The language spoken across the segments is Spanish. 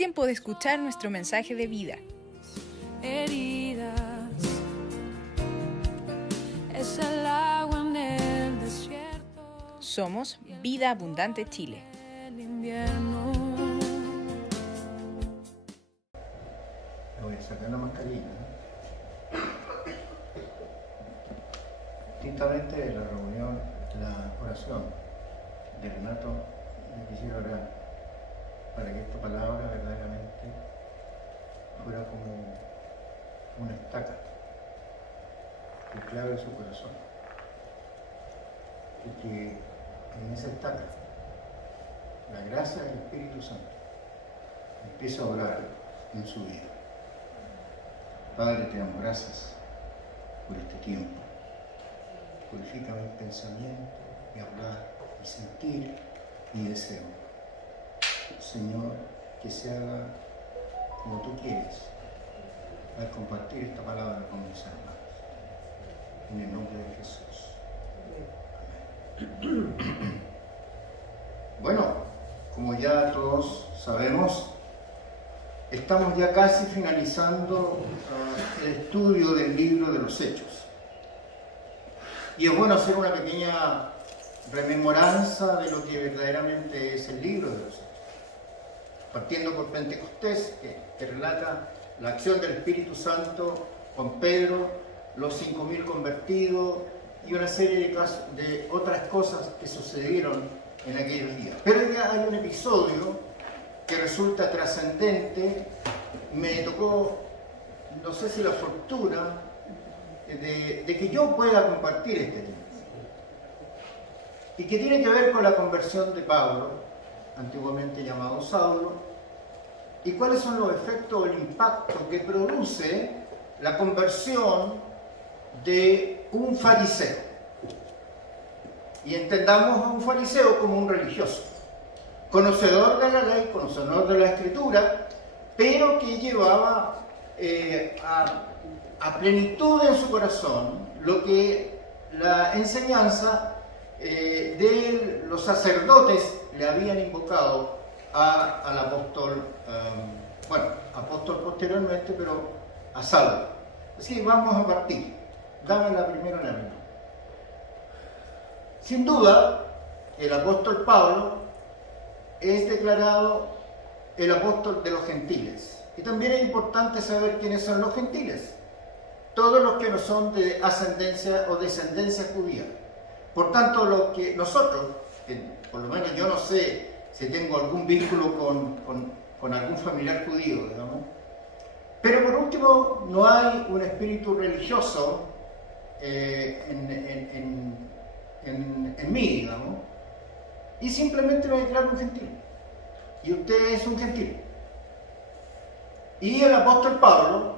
tiempo de escuchar nuestro mensaje de vida. Heridas, es el agua en el desierto. Somos Vida Abundante Chile. El invierno. Me voy a sacar la mascarilla. Distintamente de la reunión, la oración de Renato, yo quisiera orar para que esta palabra verdaderamente fuera como una estaca que clave su corazón y que en esa estaca la gracia del Espíritu Santo empiece a orar en su vida. Padre, te damos gracias por este tiempo. Purifícame el pensamiento, mi hablar, mi sentir, mi deseo. Señor, que se haga como tú quieres al compartir esta palabra con mis hermanos. En el nombre de Jesús. Amén. Bueno, como ya todos sabemos, estamos ya casi finalizando el estudio del libro de los Hechos. Y es bueno hacer una pequeña rememoranza de lo que verdaderamente es el libro de los Hechos. Partiendo por Pentecostés, que relata la acción del Espíritu Santo con Pedro, los 5.000 convertidos y una serie de otras cosas que sucedieron en aquellos días. Pero ya hay un episodio que resulta trascendente. Me tocó, no sé si la fortuna de que yo pueda compartir este tema, y que tiene que ver con la conversión de Pablo, antiguamente llamado Saulo, y cuáles son los efectos o el impacto que produce la conversión de un fariseo. Y entendamos a un fariseo como un religioso, conocedor de la ley, conocedor de la Escritura, pero que llevaba a plenitud en su corazón lo que la enseñanza de los sacerdotes le habían invocado al apóstol, apóstol posteriormente, pero a Saulo. Así que vamos a partir. Dame la primera lámina. Sin duda, el apóstol Pablo es declarado el apóstol de los gentiles. Y también es importante saber quiénes son los gentiles. Todos los que no son de ascendencia o descendencia judía. Por tanto, los que nosotros, por lo menos yo no sé si tengo algún vínculo con algún familiar judío, digamos, pero por último, no hay un espíritu religioso en mí, digamos, y simplemente me declaro un gentil. Y usted es un gentil. Y el apóstol Pablo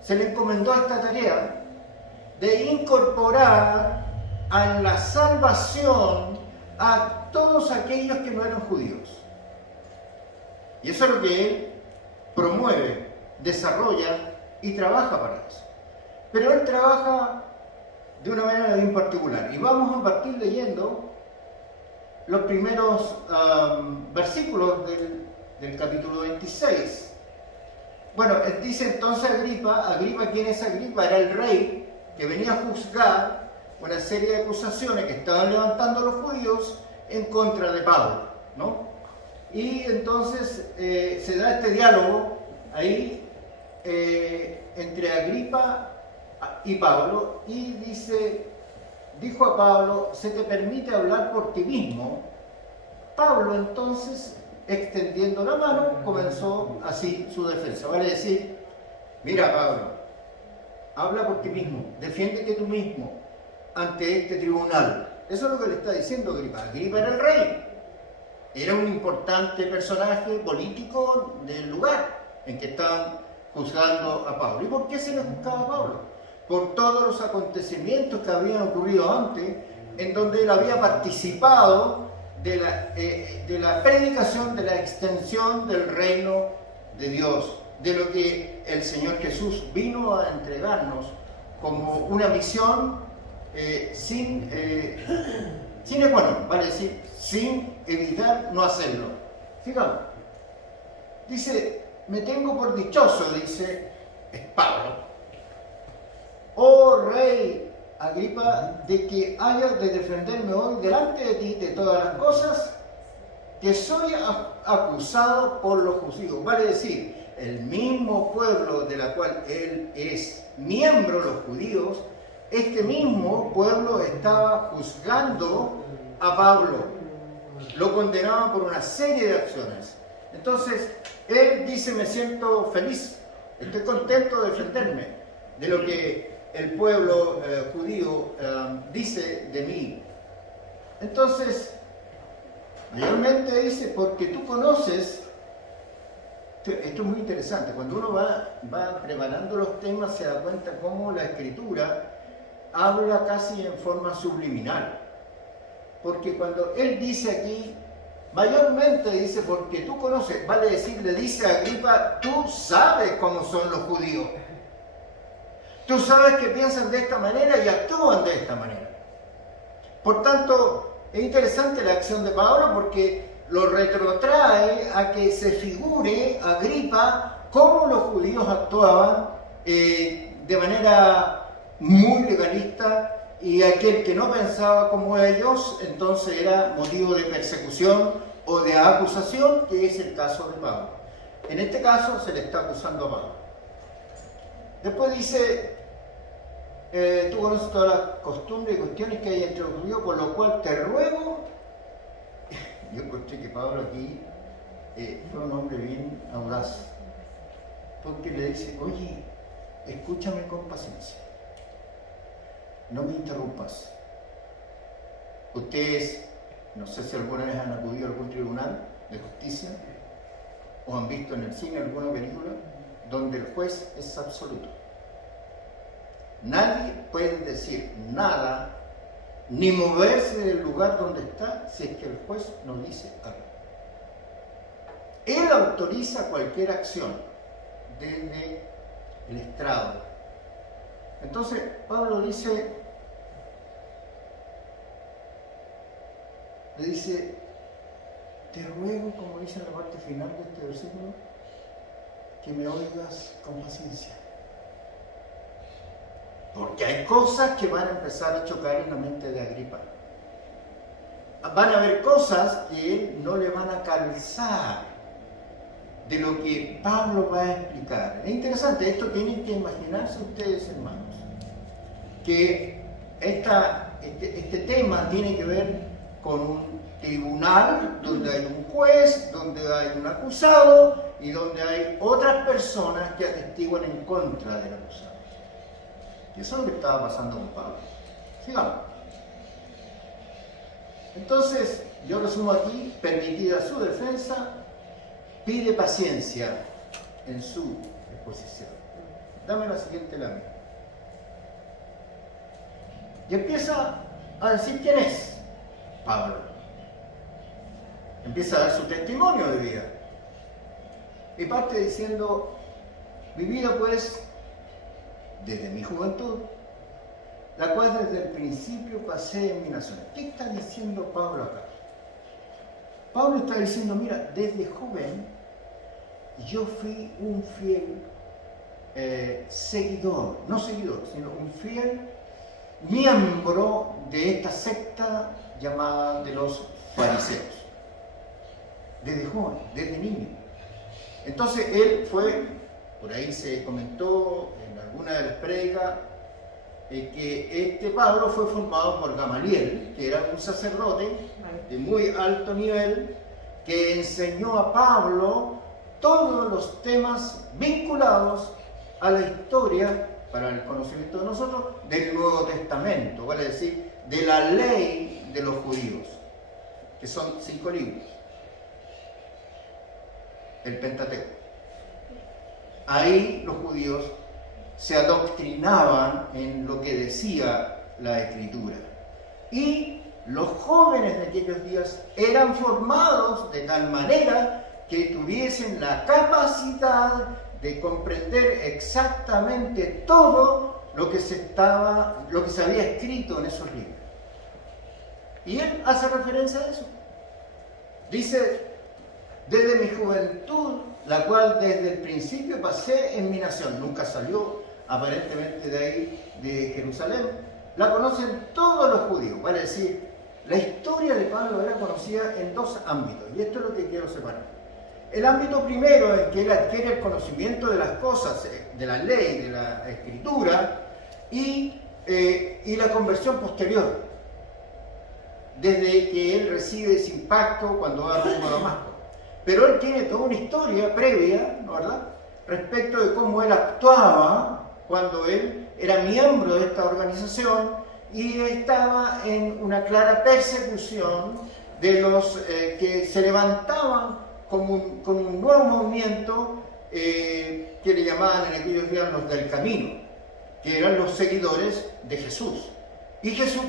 se le encomendó esta tarea de incorporar a la salvación a todos aquellos que no eran judíos. Y eso es lo que él promueve, desarrolla y trabaja para eso. Pero él trabaja de una manera bien particular. Y vamos a partir leyendo los primeros versículos del capítulo 26. Bueno, dice entonces Agripa, ¿quién es Agripa? Era el rey que venía a juzgar una serie de acusaciones que estaban levantando los judíos en contra de Pablo, ¿no? Y entonces se da este diálogo ahí entre Agripa y Pablo, y dijo a Pablo: ¿se te permite hablar por ti mismo? Pablo entonces, extendiendo la mano, comenzó así su defensa. Vale decir: mira, Pablo, habla por ti mismo, defiéndete tú mismo ante este tribunal. Eso es lo que le está diciendo Agripa. Agripa era el rey, era un importante personaje político del lugar en que estaban juzgando a Pablo. ¿Y por qué se le juzgaba a Pablo? Por todos los acontecimientos que habían ocurrido antes, en donde él había participado de la predicación, de la extensión del reino de Dios, de lo que el Señor Jesús vino a entregarnos como una misión sin vale decir, sin evitar no hacerlo. Fíjate, Dice, me tengo por dichoso, dice, es Pablo, oh rey Agripa, de que haya de defenderme hoy delante de ti de todas las cosas que soy acusado por los judíos. Vale decir, el mismo pueblo de la cual él es miembro, los judíos, este mismo pueblo estaba juzgando a Pablo. Lo condenaban por una serie de acciones. Entonces, él dice, me siento feliz, estoy contento de defenderme de lo que el pueblo judío dice de mí. Entonces, mayormente dice, porque tú conoces, esto es muy interesante, cuando uno va preparando los temas se da cuenta cómo la Escritura habla casi en forma subliminal. Porque cuando él dice aquí, mayormente dice, porque tú conoces, vale decir, le dice a Agripa, tú sabes cómo son los judíos. Tú sabes que piensan de esta manera y actúan de esta manera. Por tanto, es interesante la acción de Pablo porque lo retrotrae a que se figure Agripa cómo los judíos actuaban de manera muy legalista, y aquel que no pensaba como ellos, entonces era motivo de persecución o de acusación, que es el caso de Pablo. En este caso se le está acusando a Pablo. Después dice, tú conoces todas las costumbres y cuestiones que hay entre los judíos, por lo cual te ruego. Yo encontré que Pablo aquí fue un hombre bien audaz, porque le dice, oye, escúchame con paciencia, no me interrumpas. Ustedes, no sé si alguna vez han acudido a algún tribunal de justicia o han visto en el cine alguna película donde el juez es absoluto. Nadie puede decir nada ni moverse del lugar donde está si es que el juez no dice algo. Él autoriza cualquier acción desde el estrado. Entonces Pablo le dice, te ruego, como dice en la parte final de este versículo, que me oigas con paciencia. Porque hay cosas que van a empezar a chocar en la mente de Agripa. Van a haber cosas que él no le van a calzar de lo que Pablo va a explicar. Es interesante, esto tienen que imaginarse ustedes, hermanos, que este tema tiene que ver con un tribunal donde hay un juez, donde hay un acusado y donde hay otras personas que atestiguan en contra del acusado. Y eso es lo que estaba pasando con Pablo. Sigamos. Entonces, yo resumo aquí, permitida su defensa, pide paciencia en su exposición. Dame la siguiente lámina. Y empieza a decir quién es Pablo. Empieza a dar su testimonio de vida. Y parte diciendo, mi vida pues, desde mi juventud, la cual desde el principio pasé en mi nación. ¿Qué está diciendo Pablo acá? Pablo está diciendo, mira, desde joven yo fui un fiel seguidor, no seguidor, sino un fiel miembro de esta secta llamada de los fariseos. Desde joven, desde niño. Entonces él fue, por ahí se comentó en alguna de las predicas, que este Pablo fue formado por Gamaliel, que era un sacerdote de muy alto nivel, que enseñó a Pablo todos los temas vinculados a la historia, para el conocimiento de nosotros, del Nuevo Testamento, vale decir, de la ley de los judíos, que son 5 libros, el Pentateuco. Ahí los judíos se adoctrinaban en lo que decía la Escritura. Y los jóvenes de aquellos días eran formados de tal manera que tuviesen la capacidad de comprender exactamente todo lo que se había escrito en esos libros. Y él hace referencia a eso. Dice, desde mi juventud la cual desde el principio pasé en mi nación. Nunca salió aparentemente de ahí, de Jerusalén. La conocen todos los judíos, vale decir, la historia de Pablo era conocida en dos ámbitos, y esto es lo que quiero separar. El ámbito primero en que él adquiere el conocimiento de las cosas, de la ley, de la escritura, y la conversión posterior, desde que él recibe ese impacto cuando va rumbo a Damasco. Pero él tiene toda una historia previa, ¿no, verdad?, respecto de cómo él actuaba cuando él era miembro de esta organización y estaba en una clara persecución de los que se levantaban con un nuevo movimiento que le llamaban en aquellos días los del camino, que eran los seguidores de Jesús. Y Jesús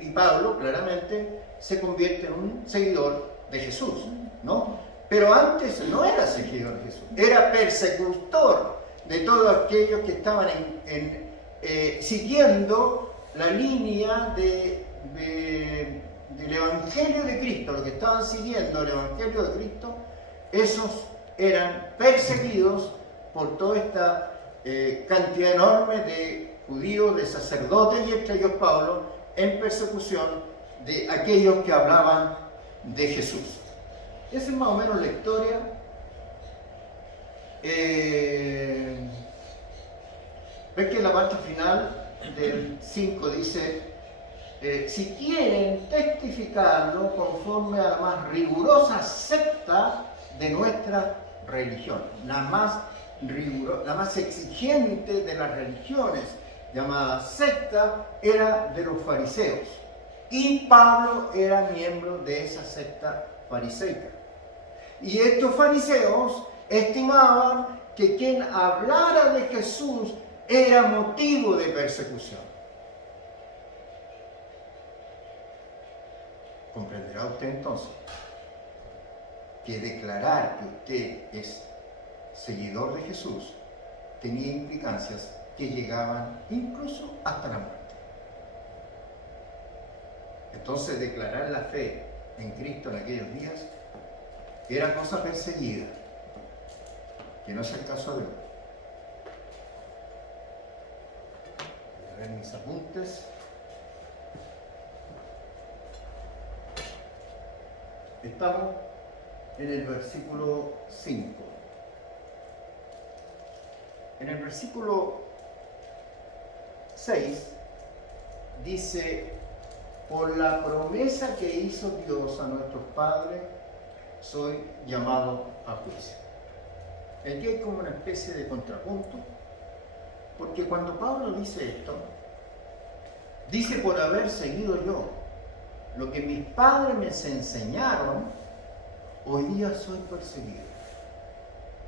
y Pablo claramente se convierte en un seguidor de Jesús, ¿no? Pero antes no era seguidor de Jesús, era persecutor de todos aquellos que estaban siguiendo la línea del Evangelio de Cristo, los que estaban siguiendo el Evangelio de Cristo, esos eran perseguidos por toda esta cantidad enorme de judíos, de sacerdotes, y entre ellos Pablo, en persecución de aquellos que hablaban de Jesús. Esa es más o menos la historia. Ves que en la parte final del 5 dice, si quieren testificarlo conforme a la más rigurosa secta de nuestra religión, la más exigente de las religiones, llamada secta, era de los fariseos. Y Pablo era miembro de esa secta fariseica. Y estos fariseos estimaban que quien hablara de Jesús era motivo de persecución. ¿Comprenderá usted entonces que declarar que usted es seguidor de Jesús tenía implicancias que llegaban incluso hasta la muerte? Entonces, declarar la fe en Cristo en aquellos días era cosa perseguida, que no es el caso de hoy. Voy a ver mis apuntes. Estamos en el versículo 5. En el versículo 6 dice: por la promesa que hizo Dios a nuestros padres, soy llamado a juicio. Aquí hay como una especie de contrapunto, porque cuando Pablo dice esto, dice: por haber seguido yo lo que mis padres me enseñaron, hoy día soy perseguido.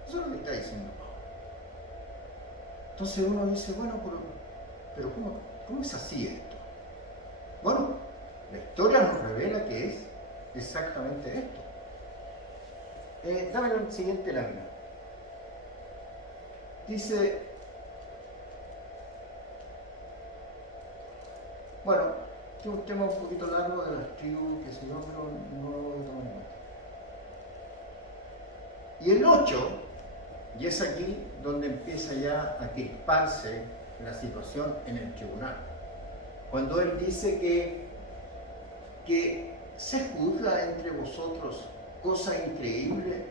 Eso es lo que está diciendo Pablo. Entonces uno dice, bueno, pero ¿cómo es así esto? Bueno, la historia nos revela que es exactamente esto. Dame la siguiente lámina. Dice, bueno, es un tema un poquito largo de las tribus, que si no lo voy a tomar en cuenta. Y el 8, y es aquí donde empieza ya a crisparse la situación en el tribunal. Cuando él dice que se juzga entre vosotros cosa increíble,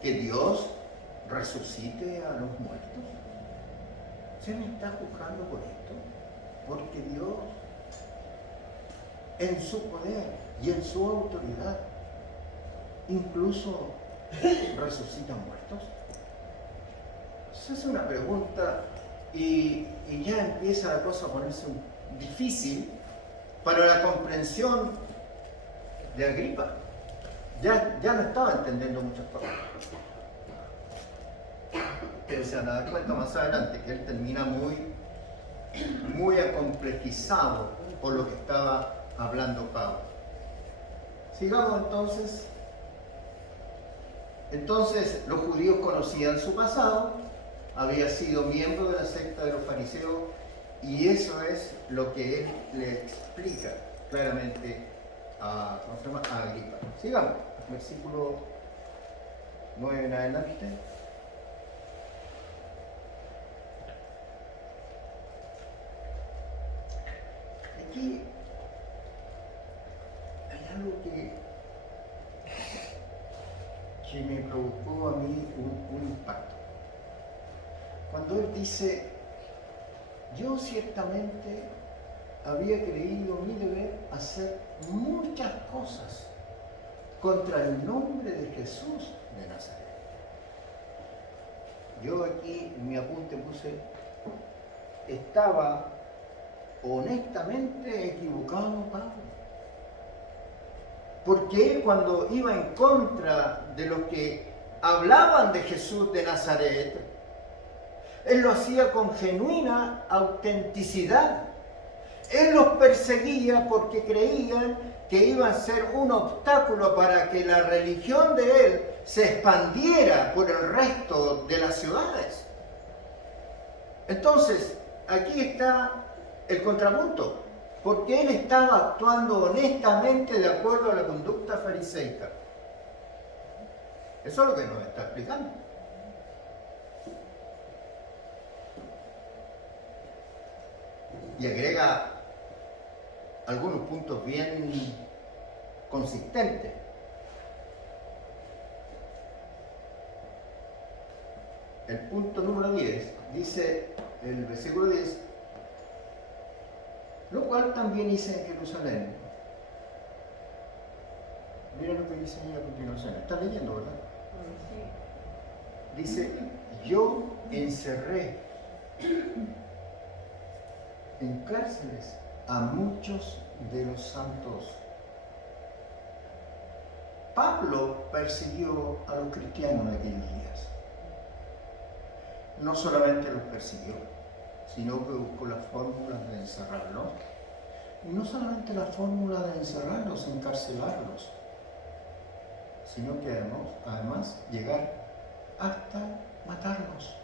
que Dios resucite a los muertos. ¿Se me está juzgando por esto? Porque Dios, en su poder y en su autoridad, incluso resucita muertos. Esa es una pregunta y ya empieza la cosa a ponerse difícil para la comprensión de Agripa. Ya no estaba entendiendo muchas cosas. Ustedes se van a dar cuenta más adelante que él termina muy acomplejizado por lo que estaba hablando Pablo. Sigamos entonces. Entonces los judíos conocían su pasado, había sido miembro de la secta de los fariseos, y eso es lo que él le explica claramente a Agripa. Sigamos, versículo 9 en adelante. Aquí hay algo que me provocó a mí un impacto. Cuando él dice, yo ciertamente había creído mi deber hacer muchas cosas contra el nombre de Jesús de Nazaret. Yo aquí en mi apunte puse, estaba honestamente equivocado Pablo. Porque él cuando iba en contra de los que hablaban de Jesús de Nazaret, él lo hacía con genuina autenticidad. Él los perseguía porque creían que iba a ser un obstáculo para que la religión de él se expandiera por el resto de las ciudades. Entonces, aquí está el contrapunto, porque él estaba actuando honestamente de acuerdo a la conducta fariseica. Eso es lo que nos está explicando. Y agrega algunos puntos bien consistentes. El punto número 10 dice, el versículo 10, lo cual también hice en Jerusalén. Miren lo que dice ahí a continuación. Está leyendo, ¿verdad? Dice, yo encerré en cárceles a muchos de los santos. Pablo persiguió a los cristianos de aquellos días. No solamente los persiguió, sino que buscó las fórmulas de encerrarlos. Y no solamente la fórmula de encerrarlos, encarcelarlos, sino que además llegar hasta matarlos.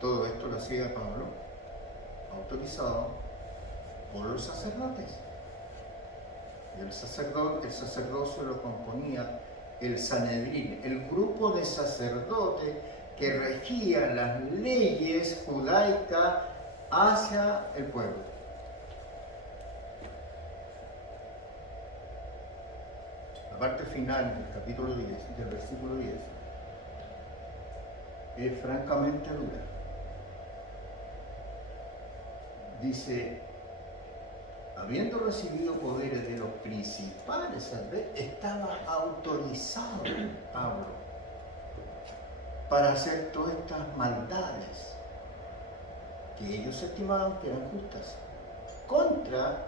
Todo esto lo hacía Pablo, autorizado por los sacerdotes. Y el sacerdocio lo componía el Sanedrín, el grupo de sacerdotes que regía las leyes judaicas hacia el pueblo. La parte final del capítulo 10, del versículo 10, es francamente dura. Dice, habiendo recibido poderes de los principales, estaba autorizado Pablo para hacer todas estas maldades que ellos estimaban que eran justas contra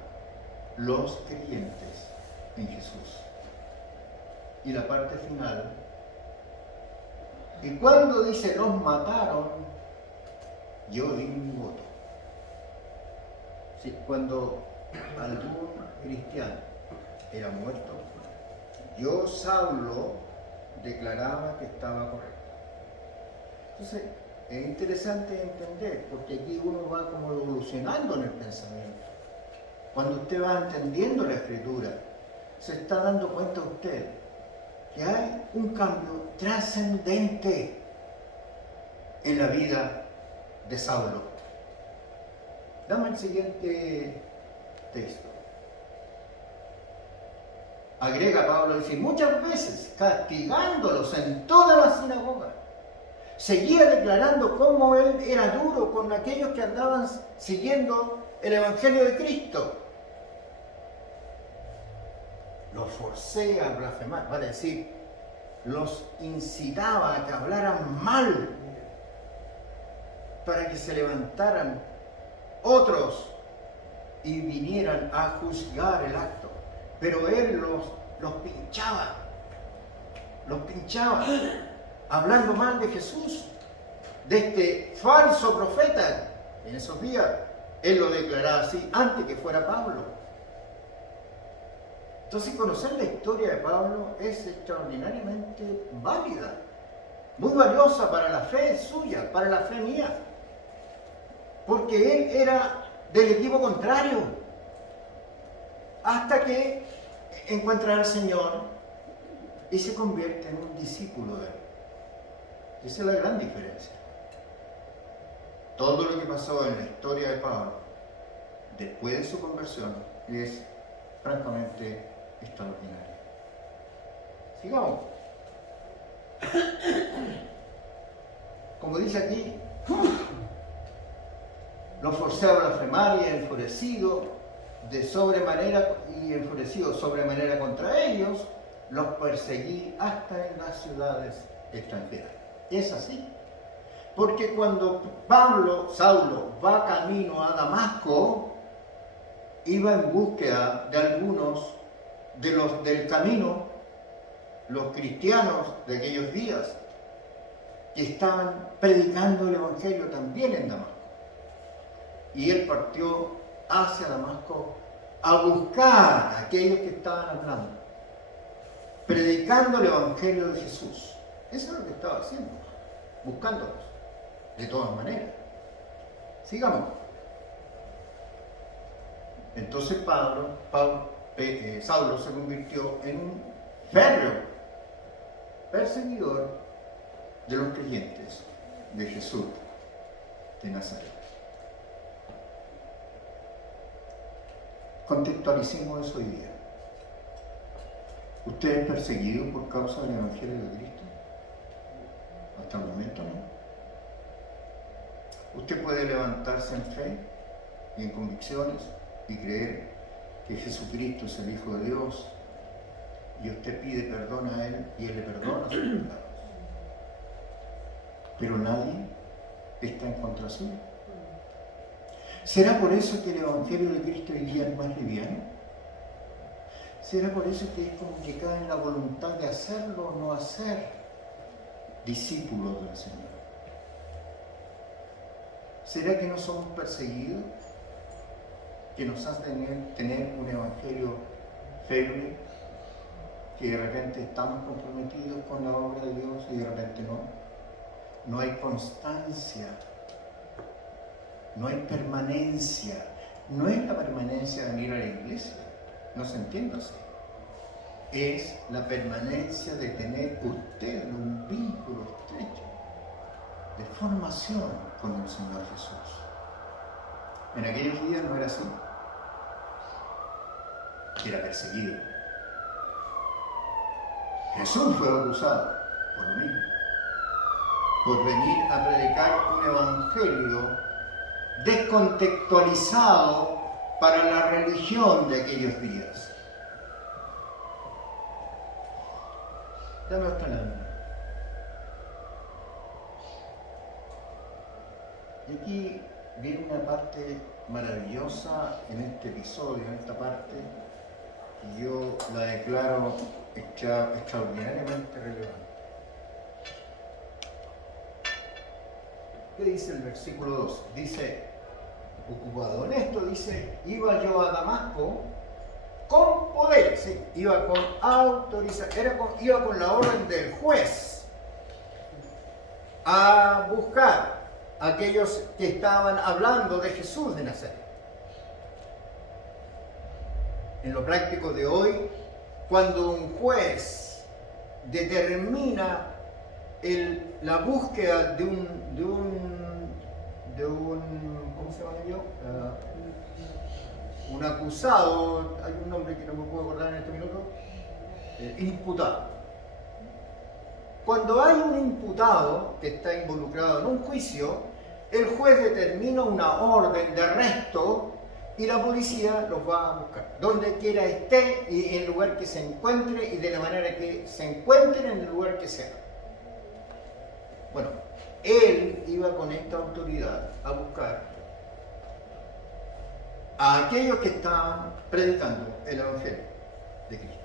los creyentes en Jesús. Y la parte final, y cuando dice los mataron, yo di mi voto. Sí, cuando algún cristiano era muerto, yo, Saulo, declaraba que estaba correcto. Entonces, es interesante entender, porque aquí uno va como evolucionando en el pensamiento. Cuando usted va entendiendo la Escritura, se está dando cuenta usted que hay un cambio trascendente en la vida de Saulo. Dame el siguiente texto. Agrega Pablo, dice, muchas veces castigándolos en toda la sinagoga, seguía declarando cómo él era duro con aquellos que andaban siguiendo el Evangelio de Cristo. Los forcé a blasfemar, vale decir, los incitaba a que hablaran mal para que se levantaran otros y vinieran a juzgar el acto. Pero él los pinchaba, hablando mal de Jesús, de este falso profeta. En esos días él lo declaraba así antes que fuera Pablo. Entonces, conocer la historia de Pablo es extraordinariamente válida, muy valiosa para la fe suya, para la fe mía, porque él era del equipo contrario. hasta que encuentra al Señor y se convierte en un discípulo de Él. Esa es la gran diferencia. Todo lo que pasó en la historia de Pablo después de su conversión es francamente extraordinario. Sigamos. Como dice aquí, los forcé a blasfemar y enfurecido sobremanera contra ellos, los perseguí hasta en las ciudades extranjeras. Es así. Porque cuando Saulo, va camino a Damasco, iba en búsqueda de algunos de los del camino, los cristianos de aquellos días, que estaban predicando el Evangelio también en Damasco. Y él partió hacia Damasco a buscar a aquellos que estaban hablando, predicando el Evangelio de Jesús. Eso es lo que estaba haciendo, buscándolos, de todas maneras. Sigamos. Entonces Saulo se convirtió en un férreo perseguidor de los creyentes de Jesús de Nazaret. Contextualicemos eso hoy día. ¿Usted es perseguido por causa del Evangelio de Cristo? Hasta el momento no. Usted puede levantarse en fe y en convicciones y creer que Jesucristo es el Hijo de Dios y usted pide perdón a Él y Él le perdona sus pecados. Pero nadie está en contra suya. ¿Será por eso que el Evangelio de Cristo hoy día es más liviano? ¿Será por eso que es como que cae en la voluntad de hacerlo o no hacer discípulos del Señor? ¿Será que no somos perseguidos? ¿Que nos hacen tener un Evangelio feble? ¿Que de repente estamos comprometidos con la obra de Dios y de repente no? No hay constancia. No hay permanencia. No es la permanencia de venir a la iglesia, no se entiende así. Es la permanencia de tener usted un vínculo estrecho de formación con el Señor Jesús. En aquellos días no era así. Era perseguido. Jesús fue acusado por lo mismo, por venir a predicar un evangelio descontextualizado para la religión de aquellos días. Dame otra lámina. Y aquí viene una parte maravillosa en este episodio, en esta parte, y yo la declaro extraordinariamente relevante. ¿Qué dice el versículo 2? Dice, ocupado en esto, dice, iba yo a Damasco con poder, ¿sí? Iba con autorización, iba con la orden del juez a buscar a aquellos que estaban hablando de Jesús de Nazaret. En lo práctico de hoy, cuando un juez determina la búsqueda de un ¿cómo se llama yo? Un acusado, hay un nombre que no me puedo acordar en este minuto, imputado. Cuando hay un imputado que está involucrado en un juicio, el juez determina una orden de arresto y la policía los va a buscar, donde quiera esté y en el lugar que se encuentre y de la manera que se encuentre en el lugar que sea. Bueno, él iba con esta autoridad a buscar a aquellos que estaban predicando el Evangelio de Cristo.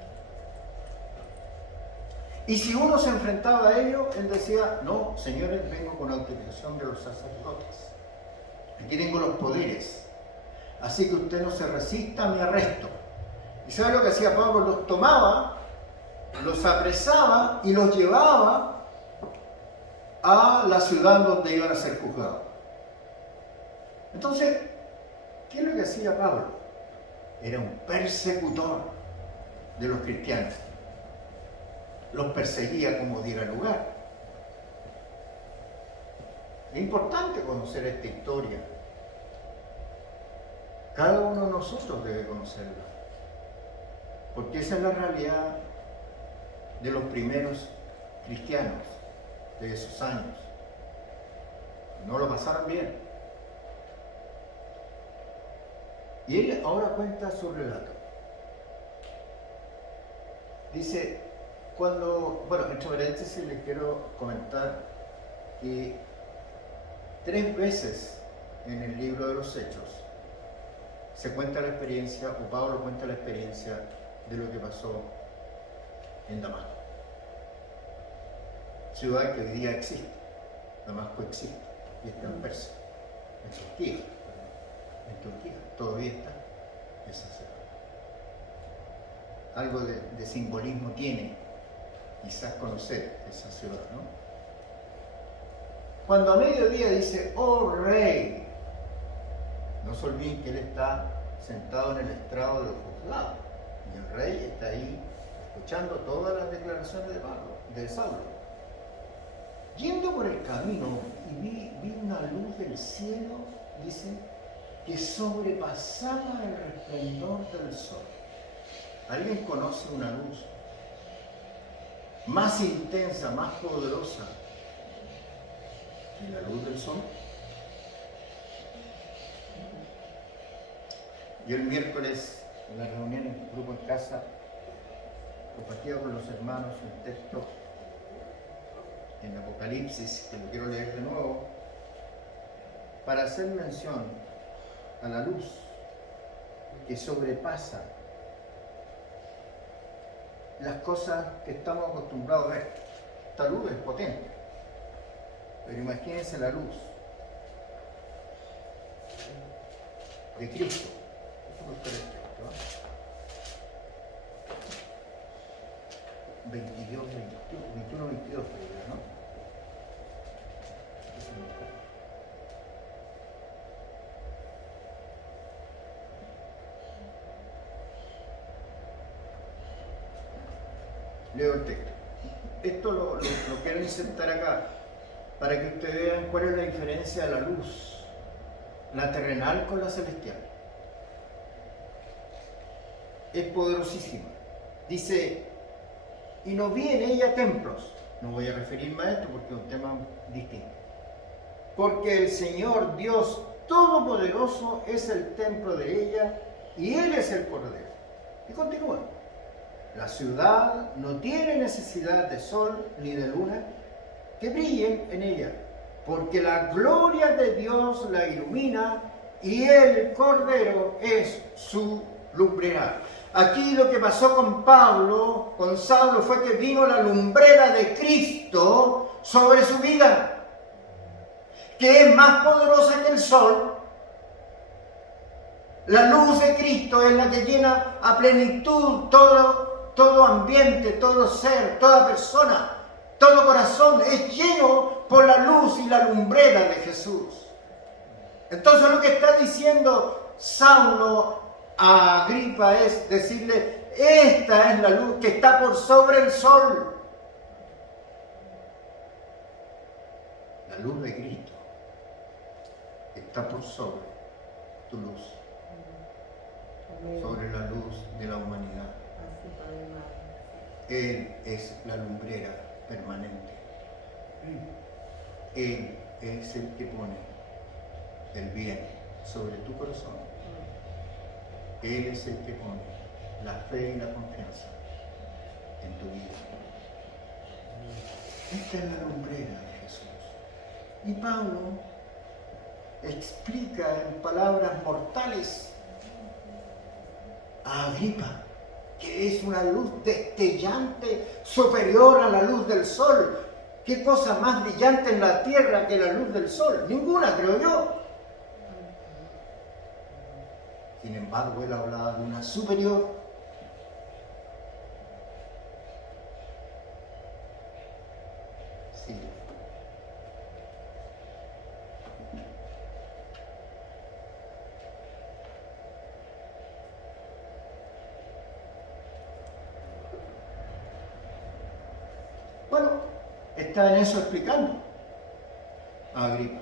Y si uno se enfrentaba a ellos, él decía, no, señores, vengo con autorización de los sacerdotes. Aquí tengo los poderes. Así que usted no se resista a mi arresto. ¿Y sabe lo que hacía Pablo? Los tomaba, los apresaba y los llevaba a la ciudad donde iban a ser juzgados. Entonces, ¿qué es lo que hacía Pablo? era un persecutor de los cristianos. Los perseguía como diera lugar. Es importante conocer esta historia. Cada uno de nosotros debe conocerla. Porque esa es la realidad de los primeros cristianos de esos años. No lo pasaron bien. Y él ahora cuenta su relato. Dice, entre paréntesis les quiero comentar que 3 veces en el libro de los Hechos se cuenta la experiencia, o Pablo cuenta la experiencia de lo que pasó en Damasco. Ciudad que hoy día existe. Damasco existe y está en Persia, en Turquía, todavía está esa ciudad. Algo de simbolismo tiene quizás conocer esa ciudad, ¿no? Cuando a mediodía dice, oh rey, no se olviden que él está sentado en el estrado de los juzgados y el rey está ahí escuchando todas las declaraciones de Saulo. Yendo por el camino y vi una luz del cielo, dice, que sobrepasaba el resplandor del sol. ¿Alguien conoce una luz más intensa, más poderosa que la luz del sol? Yo el miércoles en la reunión en grupo en casa compartía con los hermanos un texto en Apocalipsis, que lo quiero leer de nuevo, para hacer mención a la luz que sobrepasa las cosas que estamos acostumbrados a ver. Esta luz es potente, pero imagínense la luz de Cristo. 21, 22, ¿no? Leo el texto. Esto lo quiero insertar acá para que ustedes vean cuál es la diferencia de la luz, la terrenal con la celestial. Es poderosísima. Dice, y no vi en ella templos. No voy a referirme a esto porque es un tema distinto. Porque el Señor Dios Todopoderoso es el templo de ella y Él es el Cordero. Y continúa. La ciudad no tiene necesidad de sol ni de luna que brillen en ella, porque la gloria de Dios la ilumina y el Cordero es su lumbrera. Aquí lo que pasó con Saulo, fue que vino la lumbrera de Cristo sobre su vida, que es más poderosa que el sol. La luz de Cristo es la que llena a plenitud todo ambiente, todo ser, toda persona, todo corazón es lleno por la luz y la lumbrera de Jesús. Entonces lo que está diciendo Saulo a Agripa es decirle, esta es la luz que está por sobre el sol. La luz de Cristo está por sobre tu luz, sobre la luz de la humanidad. Él es la lumbrera permanente. Él es el que pone el bien sobre tu corazón. Él es el que pone la fe y la confianza en tu vida. Esta es la lumbrera de Jesús. Y Pablo explica en palabras mortales a Agripa que es una luz destellante superior a la luz del sol. ¿Qué cosa más brillante en la tierra que la luz del sol? Ninguna, creo yo. Sin embargo, él hablaba de una superior. Sí. está en eso explicando a Agripa.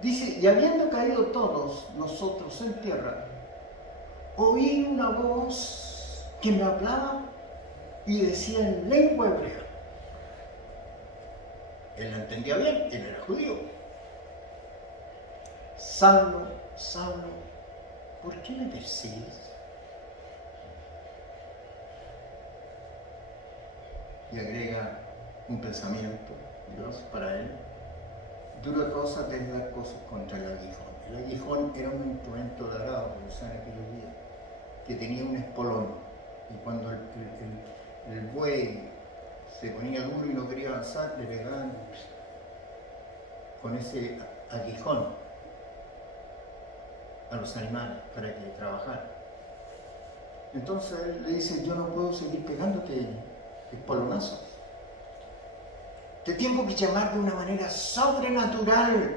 Dice, y habiendo caído todos nosotros en tierra, oí una voz que me hablaba y decía en lengua hebrea. Él la entendía bien, él era judío. Saulo, Saulo, ¿por qué me persigues? Y agrega un pensamiento, Dios, para él. Dura cosa es dar cosas contra el aguijón. El aguijón era un instrumento de arado que usaban en aquellos días, que tenía un espolón. Y cuando el buey se ponía duro y no quería avanzar, le pegaban con ese aguijón a los animales para que trabajaran. Entonces él le dice, yo no puedo seguir pegándote espolonazos. Te tengo que llamar de una manera sobrenatural,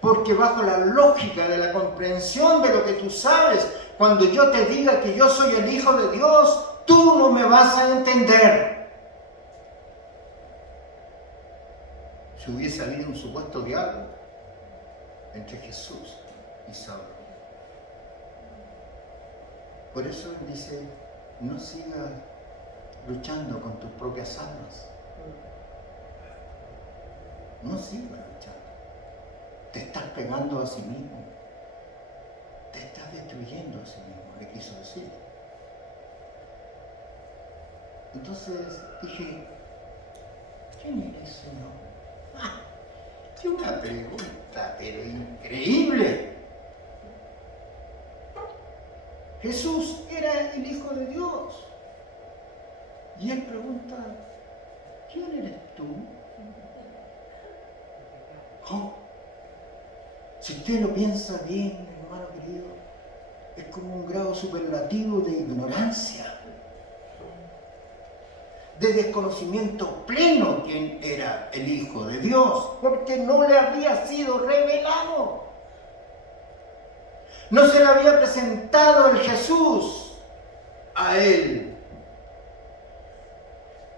porque bajo la lógica de la comprensión de lo que tú sabes, cuando yo te diga que yo soy el Hijo de Dios, tú no me vas a entender. Si hubiese habido un supuesto diálogo entre Jesús y Saulo. Por eso él dice, no sigas luchando con tus propias armas. No sigas luchando. Te estás pegando a sí mismo. Te estás destruyendo a sí mismo, le quiso decir. Entonces dije, ¿quién eres, Señor? ¡Qué una pregunta, pero increíble! Jesús era el Hijo de Dios. Y él pregunta, ¿quién eres tú? Oh, si usted lo piensa bien, hermano querido, es como un grado superlativo de ignorancia, de desconocimiento pleno quién era el Hijo de Dios, porque no le había sido revelado. No se le había presentado el Jesús a él.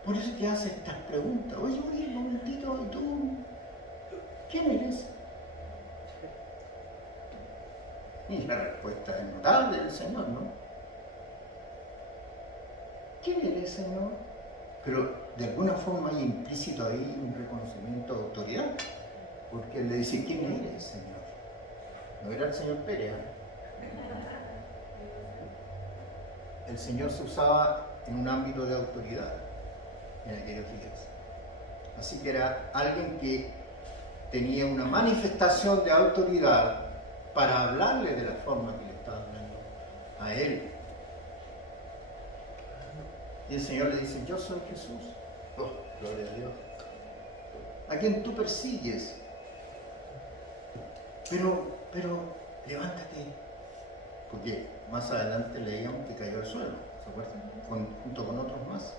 Por eso que hace estas preguntas. Oye, un momentito, ¿y tú? ¿Quién eres? Y la respuesta es notable del Señor, ¿no? ¿Quién eres, Señor? Pero de alguna forma hay implícito ahí un reconocimiento de autoridad, porque él le dice, ¿quién eres, Señor? No era el Señor Pérez, ¿eh? El Señor se usaba en un ámbito de autoridad en aquellos días. Así que era alguien que tenía una manifestación de autoridad para hablarle de la forma que le estaba hablando a él. Y el Señor le dice, yo soy Jesús. Oh, gloria a Dios. A quien tú persigues. Pero, levántate. Porque más adelante leíamos que cayó al suelo, ¿se acuerdan? Junto con otros más.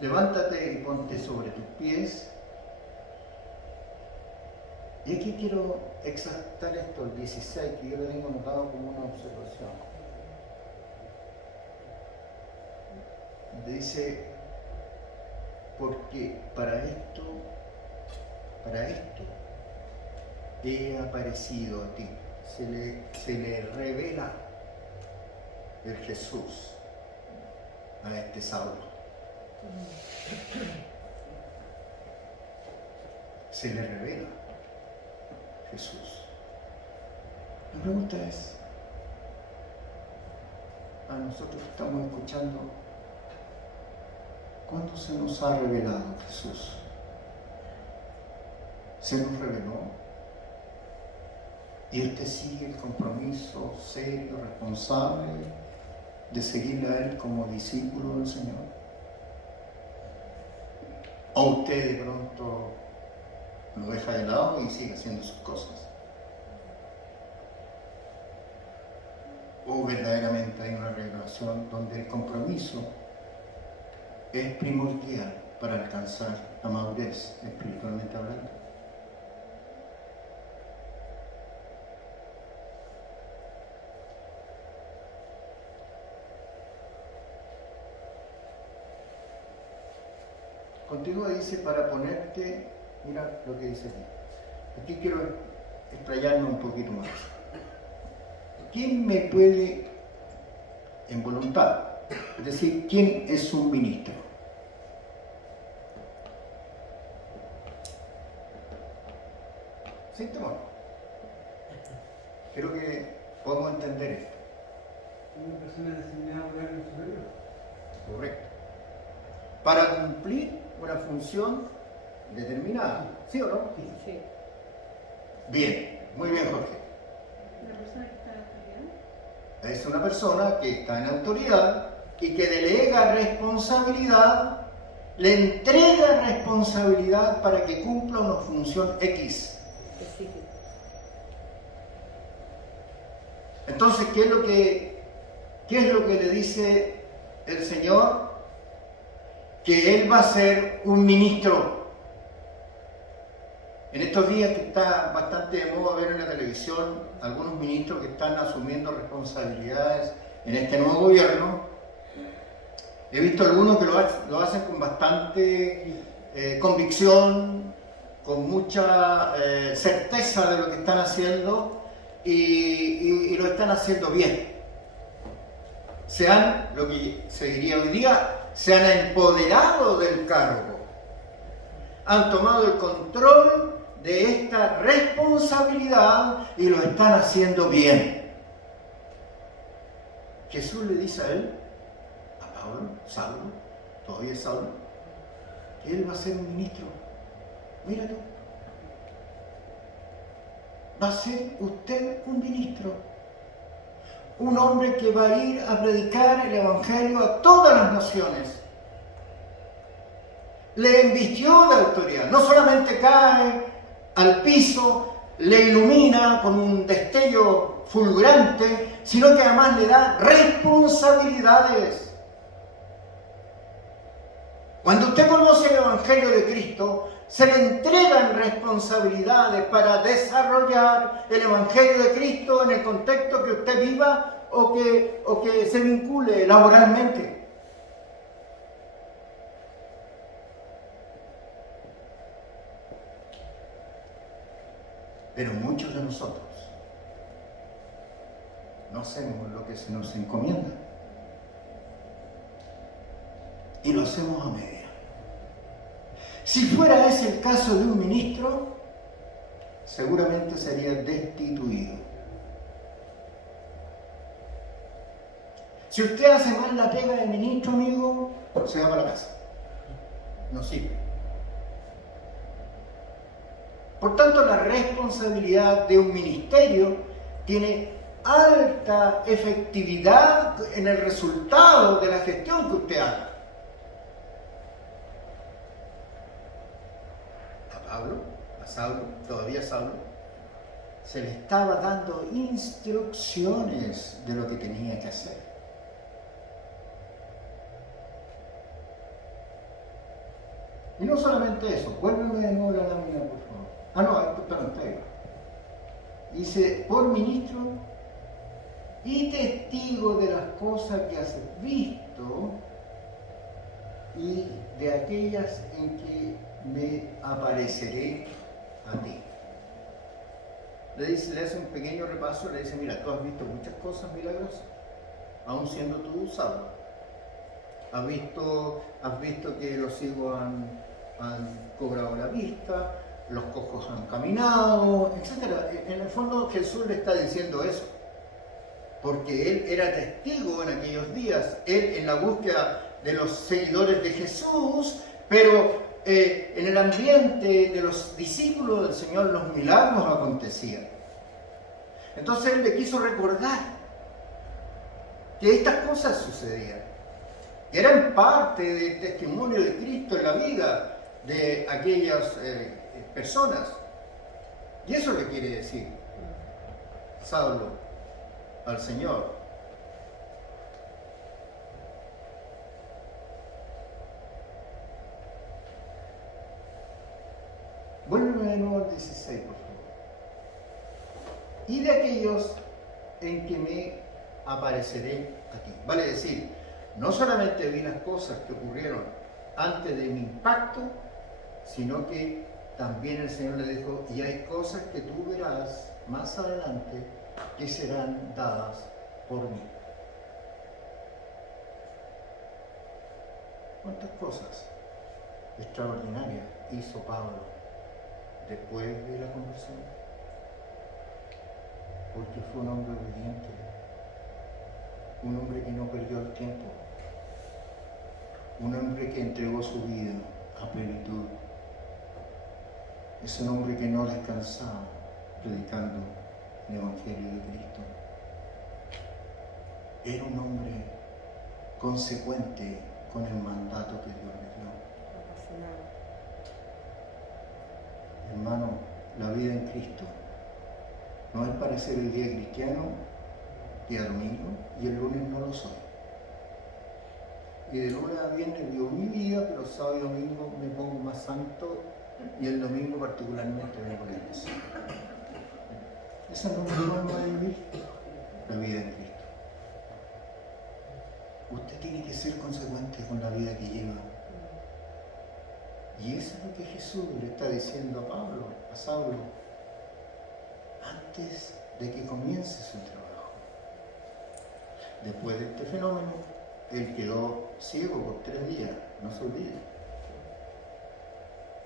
Levántate y ponte sobre tus pies. Y aquí quiero exaltar esto, el 16, que yo lo tengo anotado como una observación. Dice, porque para esto he aparecido a ti. Se le revela el Jesús a este Saulo. Se le revela Jesús. La pregunta es, a nosotros que estamos escuchando, ¿cuándo se nos ha revelado Jesús? ¿Se nos reveló? Y usted sigue el compromiso serio, responsable de seguirle a Él como discípulo del Señor. ¿O usted de pronto lo deja de lado y sigue haciendo sus cosas? ¿O verdaderamente hay una revelación donde el compromiso es primordial para alcanzar la madurez espiritualmente hablando? continúa, dice, para ponerte, mira lo que dice aquí. Aquí quiero explayarme un poquito más. ¿Quién me puede, en voluntad, es decir, quién es un ministro? Sin temor. Creo que podemos entender esto. Una persona designada por alguien superior. Correcto. Para cumplir una función determinada. ¿Sí o no? Sí. Bien, muy bien, Jorge. ¿La persona que está en la autoridad? Es una persona que está en autoridad y que delega responsabilidad, le entrega responsabilidad para que cumpla una función X. Específico. Entonces, ¿qué es lo que le dice el Señor? Que Él va a ser un ministro. En estos días que está bastante de moda ver en la televisión algunos ministros que están asumiendo responsabilidades en este nuevo gobierno, he visto algunos que lo hacen con bastante convicción, con mucha certeza de lo que están haciendo y lo están haciendo bien. Lo que se diría hoy día, se han empoderado del cargo, han tomado el control de esta responsabilidad y lo están haciendo bien. Jesús le dice a él, a Pablo, Saulo, todavía es Saulo, que él va a ser un ministro. Mira tú, va a ser usted un ministro, un hombre que va a ir a predicar el Evangelio a todas las naciones. Le invistió de autoridad, no solamente cae al piso, le ilumina con un destello fulgurante, sino que además le da responsabilidades. Cuando usted conoce el Evangelio de Cristo, se le entregan responsabilidades para desarrollar el Evangelio de Cristo en el contexto que usted viva o que se vincule laboralmente. Pero muchos de nosotros no hacemos lo que se nos encomienda. Y lo hacemos a media. Si fuera ese el caso de un ministro, seguramente sería destituido. Si usted hace mal la pega de ministro, amigo, se va para la casa. No sirve. Por tanto, la responsabilidad de un ministerio tiene alta efectividad en el resultado de la gestión que usted haga. A Pablo, a Saulo, todavía Saulo, se le estaba dando instrucciones de lo que tenía que hacer. Y no solamente eso, vuélveme de nuevo la lámina, por favor. Ah, no, perdón, está ahí. Dice, por ministro y testigo de las cosas que has visto y de aquellas en que me apareceré a ti. Le hace un pequeño repaso, le dice, mira, tú has visto muchas cosas milagrosas, aún siendo tú Saulo. Has visto que los ciegos han cobrado la vista, los cojos han caminado, etc. En el fondo Jesús le está diciendo eso, porque él era testigo en aquellos días, él en la búsqueda de los seguidores de Jesús, pero en el ambiente de los discípulos del Señor los milagros acontecían. Entonces él le quiso recordar que estas cosas sucedían, que eran parte del testimonio de Cristo en la vida de aquellas personas. Y eso le quiere decir Saulo al Señor. Vuelve de nuevo al 16, por favor. Y de aquellos en que me apareceré a ti. Vale decir, no solamente vi las cosas que ocurrieron antes de mi impacto, sino que también el Señor le dijo, y hay cosas que tú verás más adelante que serán dadas por mí. ¿Cuántas cosas extraordinarias hizo Pablo después de la conversión? Porque fue un hombre obediente, un hombre que no perdió el tiempo, un hombre que entregó su vida a plenitud. Es un hombre que no descansaba predicando el Evangelio de Cristo. Era un hombre consecuente con el mandato que Dios le dio. Hermano, la vida en Cristo no es parecer el día cristiano, día domingo, y el lunes no lo soy. Y de lunes a viernes vivo mi vida, pero sábado y domingo me pongo más santo, y el domingo particularmente vengo a la iglesia. Esa no es la forma de vivir la vida en Cristo. Usted tiene que ser consecuente con la vida que lleva. Y eso es lo que Jesús le está diciendo a Pablo, a Saulo, antes de que comience su trabajo. Después de este fenómeno, él quedó ciego por 3 días, no se olvide.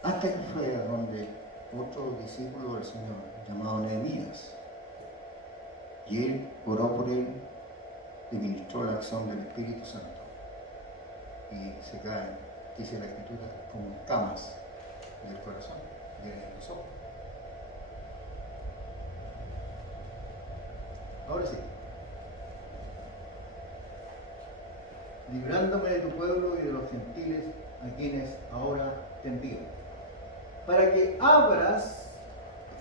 Hasta que fue a donde otro discípulo del Señor, llamado Nehemías, y él oró por él y ministró la acción del Espíritu Santo. Y se caen, dice la Escritura, como escamas del corazón, de los ojos. Ahora sí. Librándome de tu pueblo y de los gentiles a quienes ahora te envío. Para que abras,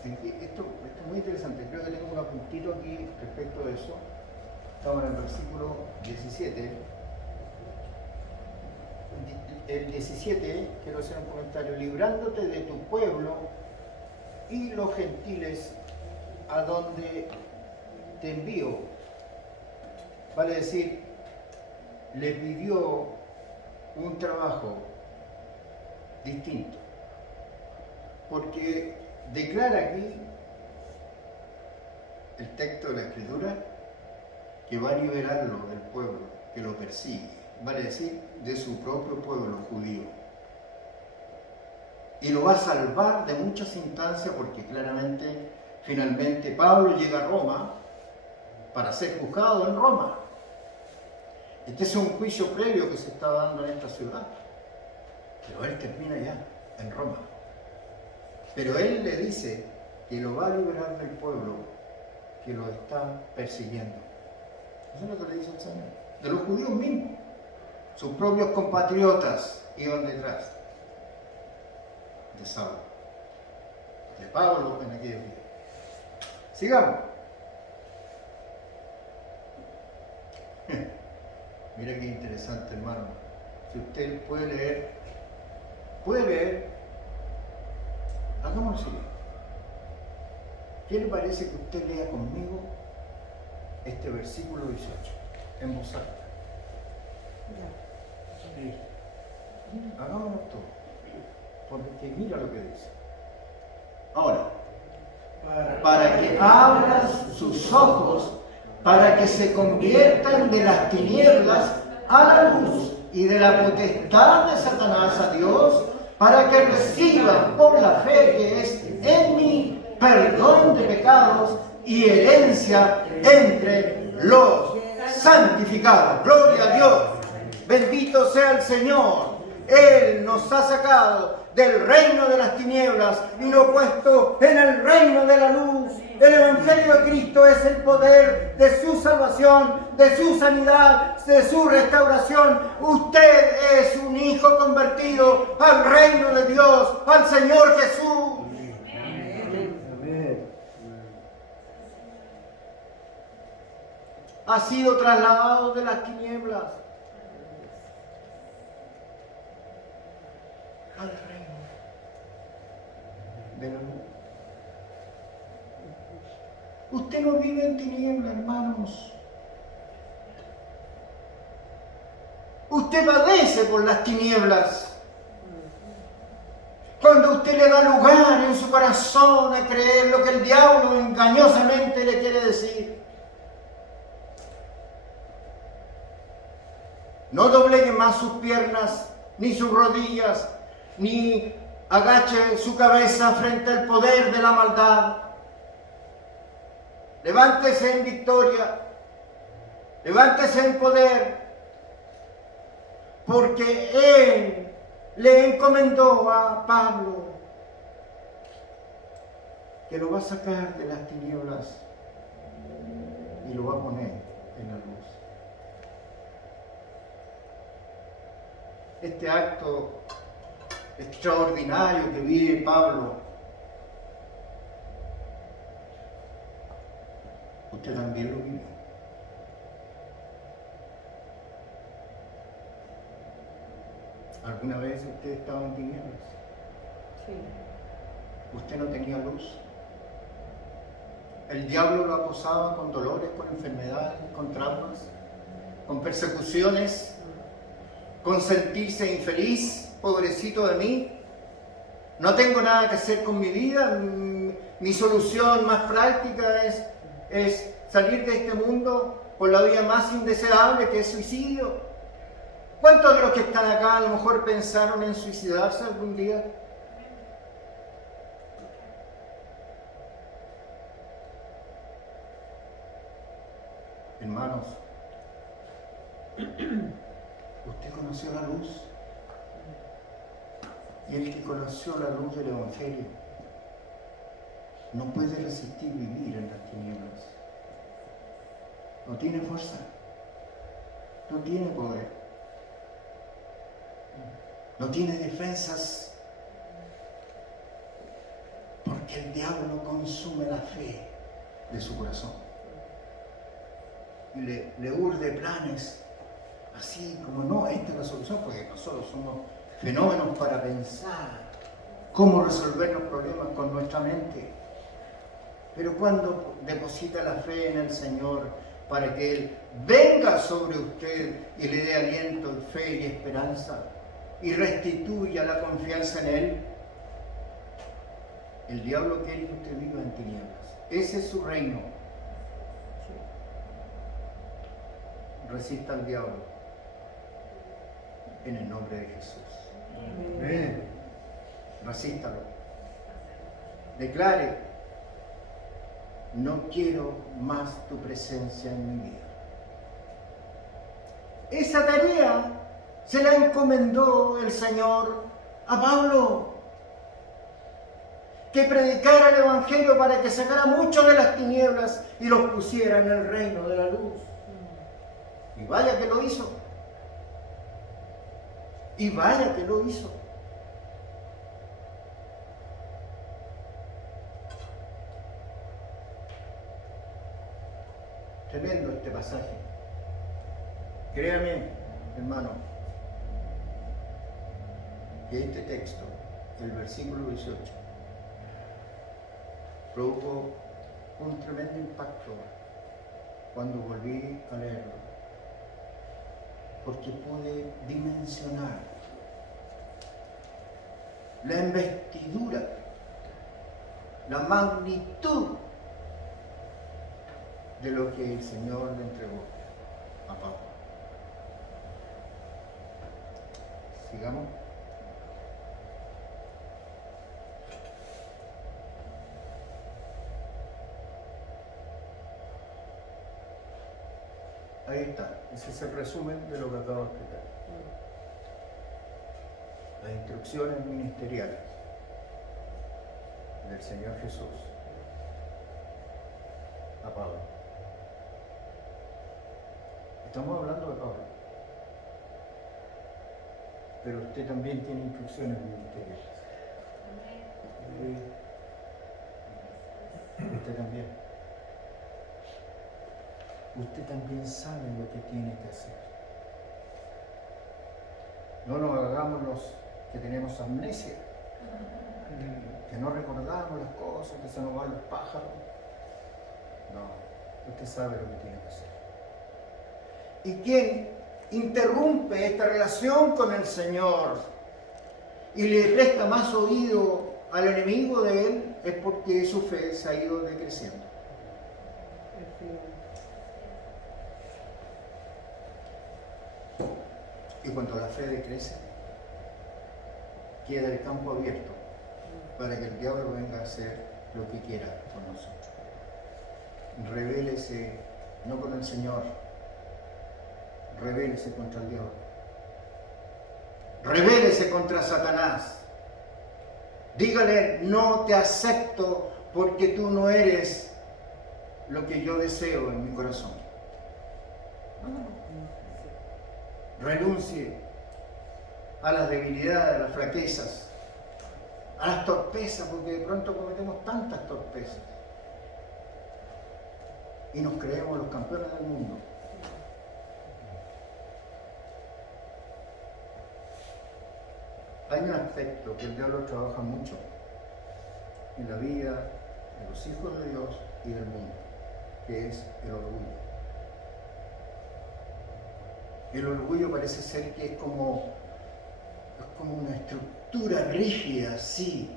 esto es muy interesante, creo que tengo un apuntito aquí respecto de eso. Estamos en el versículo 17. El 17, quiero hacer un comentario, librándote de tu pueblo y los gentiles a donde te envío. Vale decir, le pidió un trabajo distinto, porque declara aquí el texto de la Escritura que va a liberarlo del pueblo que lo persigue, vale decir, de su propio pueblo judío. Y lo va a salvar de muchas instancias porque claramente, finalmente, Pablo llega a Roma para ser juzgado en Roma. Este es un juicio previo que se está dando en esta ciudad. Pero él termina ya, en Roma. Pero él le dice que lo va a liberar del pueblo que lo está persiguiendo. Eso es lo que le dice el Señor. De los judíos mismos. Sus propios compatriotas iban detrás de Saulo, de Pablo en aquellos días. Sigamos. Mira qué interesante, hermano. Si usted puede leer, hagámoslo así. ¿Qué le parece que usted lea conmigo este versículo 18 en voz alta? Sí. Hagámoslo todo, porque mira lo que dice. Ahora, para que abras sus ojos, para que se conviertan de las tinieblas a la luz y de la potestad de Satanás a Dios, para que reciban por la fe que es en mí perdón de pecados y herencia entre los santificados. Gloria a Dios. Bendito sea el Señor. Él nos ha sacado del reino de las tinieblas y lo ha puesto en el reino de la luz. El Evangelio de Cristo es el poder de su salvación, de su sanidad, de su restauración. Usted es un hijo convertido al reino de Dios, al Señor Jesús. Amén. Ha sido trasladado de las tinieblas al reino de la luz. Usted no vive en tinieblas, hermanos. Usted padece por las tinieblas. Cuando usted le da lugar en su corazón a creer lo que el diablo engañosamente le quiere decir. No doblegue más sus piernas, ni sus rodillas, ni agache su cabeza frente al poder de la maldad. Levántese en victoria, levántese en poder, porque Él le encomendó a Pablo que lo va a sacar de las tinieblas y lo va a poner en la luz. Este acto extraordinario que vive Pablo, usted también lo vive. ¿Alguna vez usted estaba en tinieblas? Sí. ¿Usted no tenía luz? El diablo lo acosaba con dolores, con enfermedades, con traumas, con persecuciones, con sentirse infeliz, pobrecito de mí. No tengo nada que hacer con mi vida. Mi solución más práctica es salir de este mundo por la vía más indeseable, que es suicidio. ¿Cuántos de los que están acá a lo mejor pensaron en suicidarse algún día? Hermanos, usted conoció la luz, y el que conoció la luz del Evangelio no puede resistir vivir en las tinieblas. No tiene fuerza, no tiene poder. No tiene defensas, porque el diablo consume la fe de su corazón y le urde planes así como no, esta es la solución, porque nosotros somos fenómenos para pensar cómo resolver los problemas con nuestra mente. Pero cuando deposita la fe en el Señor para que Él venga sobre usted y le dé aliento, fe y esperanza, y restituya la confianza en Él, el diablo quiere que usted viva en tinieblas. Ese es su reino. Resista al diablo en el nombre de Jesús. Amén. Resístalo. Declare: no quiero más tu presencia en mi vida. Esa tarea se la encomendó el Señor a Pablo, que predicara el Evangelio para que sacara muchos de las tinieblas y los pusiera en el reino de la luz. Y vaya que lo hizo. Y vaya que lo hizo. Tremendo este pasaje. Créame, hermano, que este texto, el versículo 18, produjo un tremendo impacto cuando volví a leerlo, porque pude dimensionar la investidura, la magnitud de lo que el Señor le entregó a Pablo. Sigamos. Ahí está, ese es el resumen de lo que acabo de explicar. Las instrucciones ministeriales del Señor Jesús a Pablo. Estamos hablando de Pablo, pero usted también tiene instrucciones ministeriales. Usted también. Usted también sabe lo que tiene que hacer. No nos hagamos los que tenemos amnesia, que no recordamos las cosas, que se nos van los pájaros. No, usted sabe lo que tiene que hacer. ¿Y quién interrumpe esta relación con el Señor y le presta más oído al enemigo de él, es porque su fe se ha ido decreciendo. Y cuando la fe decrece, queda el campo abierto para que el diablo venga a hacer lo que quiera con nosotros. Rebélese no con el Señor, rebélese contra el diablo. Rebélese contra Satanás. Dígale, no te acepto porque tú no eres lo que yo deseo en mi corazón. Renuncie a las debilidades, a las flaquezas, a las torpezas, porque de pronto cometemos tantas torpezas y nos creemos los campeones del mundo. Hay un aspecto que el diablo trabaja mucho en la vida de los hijos de Dios y del mundo, que es el orgullo. El orgullo parece ser que es como una estructura rígida, así,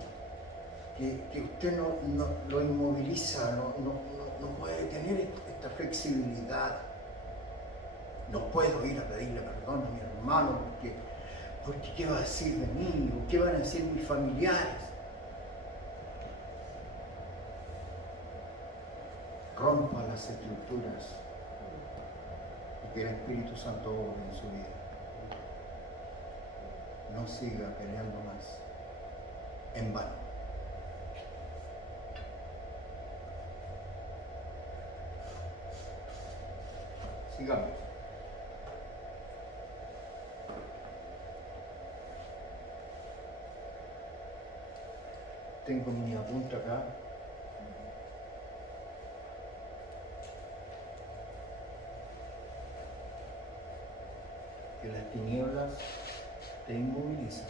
que usted no lo inmoviliza, no puede tener esta flexibilidad. No puedo ir a pedirle perdón a mi hermano porque ¿qué va a decir de mí? ¿O qué van a decir mis familiares? Rompa las estructuras y que el Espíritu Santo obre en su vida. No siga peleando más en vano. Sigamos. Tengo mi apunte acá. Que las tinieblas te inmovilizan.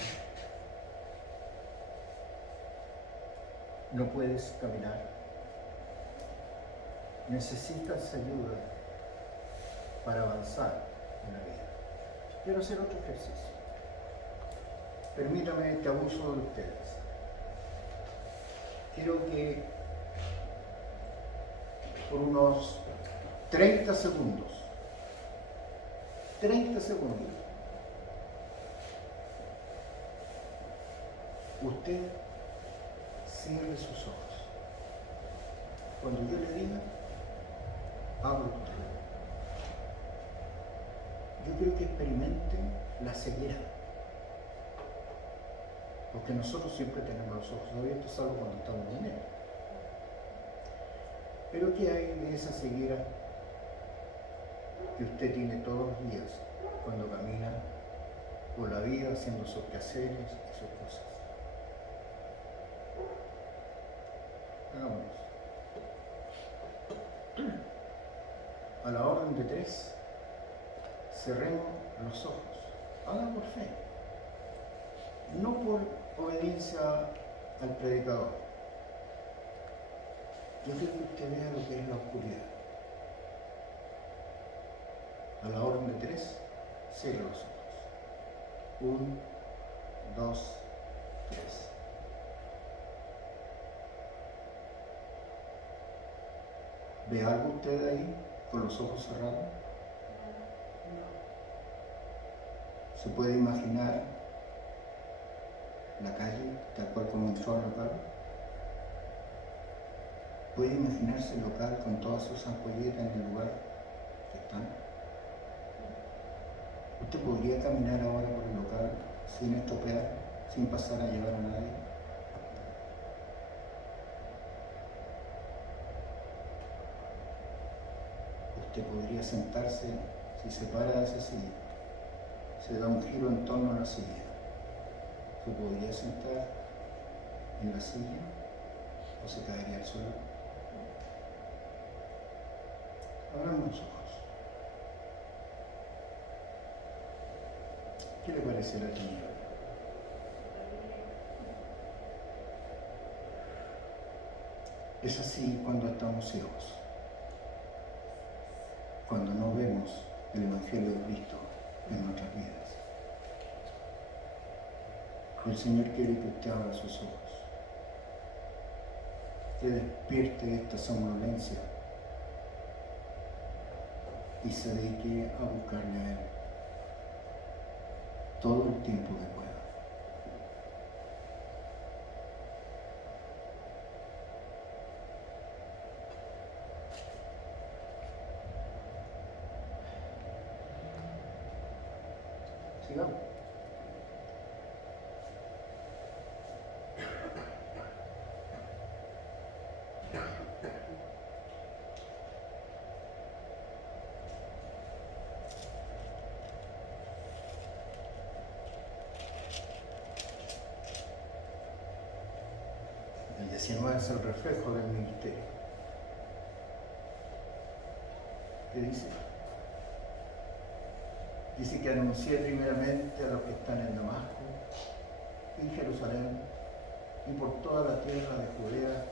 No puedes caminar. Necesitas ayuda para avanzar en la vida. Quiero hacer otro ejercicio. Permítame este abuso de ustedes. Quiero que por unos 30 segundos, usted cierre sus ojos. Cuando yo le diga, abra usted. Yo quiero que experimenten la ceguera. Porque nosotros siempre tenemos los ojos abiertos, salvo cuando estamos en él. Pero ¿qué hay de esa ceguera que usted tiene todos los días cuando camina por la vida haciendo sus quehaceres y sus cosas? Hagámoslo. A la orden de 3, cerremos los ojos. Hagan por fe, no por obediencia al predicador. Yo quiero que usted vea lo que es la oscuridad. A la orden de 3, cierre los ojos. 1, 2, 3. ¿Ve algo usted ahí con los ojos cerrados? ¿Se puede imaginar la calle tal cual como entró al local? ¿Puede imaginarse el local con todas sus ampolletas en el lugar que están? ¿Usted podría caminar ahora por el local sin estropear, sin pasar a llevar a nadie? Usted podría sentarse, si se para de esa silla, se da un giro en torno a la silla. ¿Se podría sentar en la silla o se caería al suelo? Abran los ojos. ¿Qué le parece la tiniebla? Es así cuando estamos ciegos, cuando no vemos el Evangelio de Cristo en nuestras vidas. El Señor quiere que usted abra sus ojos, que despierte de esta somnolencia y se dedique a buscarle a Él todo el tiempo que pueda. Sigamos. El 19 es el reflejo del ministerio. ¿Qué dice? Dice que anuncié primeramente a los que están en Damasco, en Jerusalén y por toda la tierra de Judea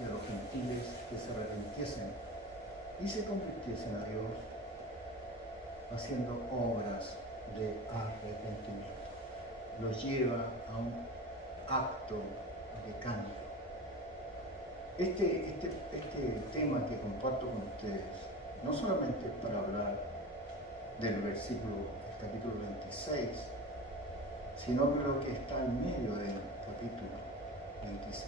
y a los gentiles que se arrepintiesen y se convirtiesen a Dios, haciendo obras de arrepentimiento. Los lleva a un acto de cambio. Este tema que comparto con ustedes no solamente es para hablar del capítulo 26, sino que lo que está en medio del capítulo 26.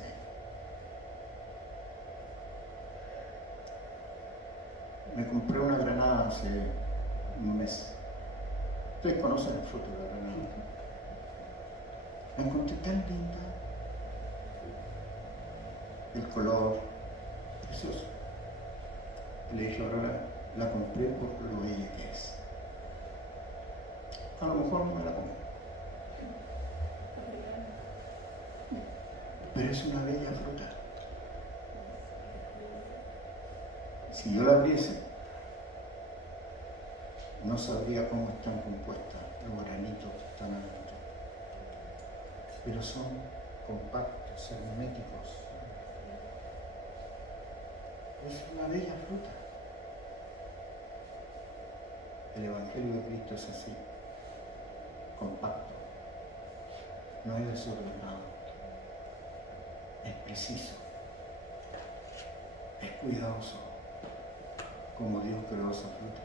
Me compré una granada hace un mes. Ustedes conocen el fruto de la granada. La encontré tan linda. El color, precioso. Le dije, ahora la compré por lo bella que es. A lo mejor no me la como. Pero es una bella fruta. Si yo la abriese, no sabría cómo están compuestas los granitos que están adentro. Pero son compactos, herméticos. Es una bella fruta. El Evangelio de Cristo es así, compacto, no es desordenado, es preciso, es cuidadoso, como Dios creó esa fruta.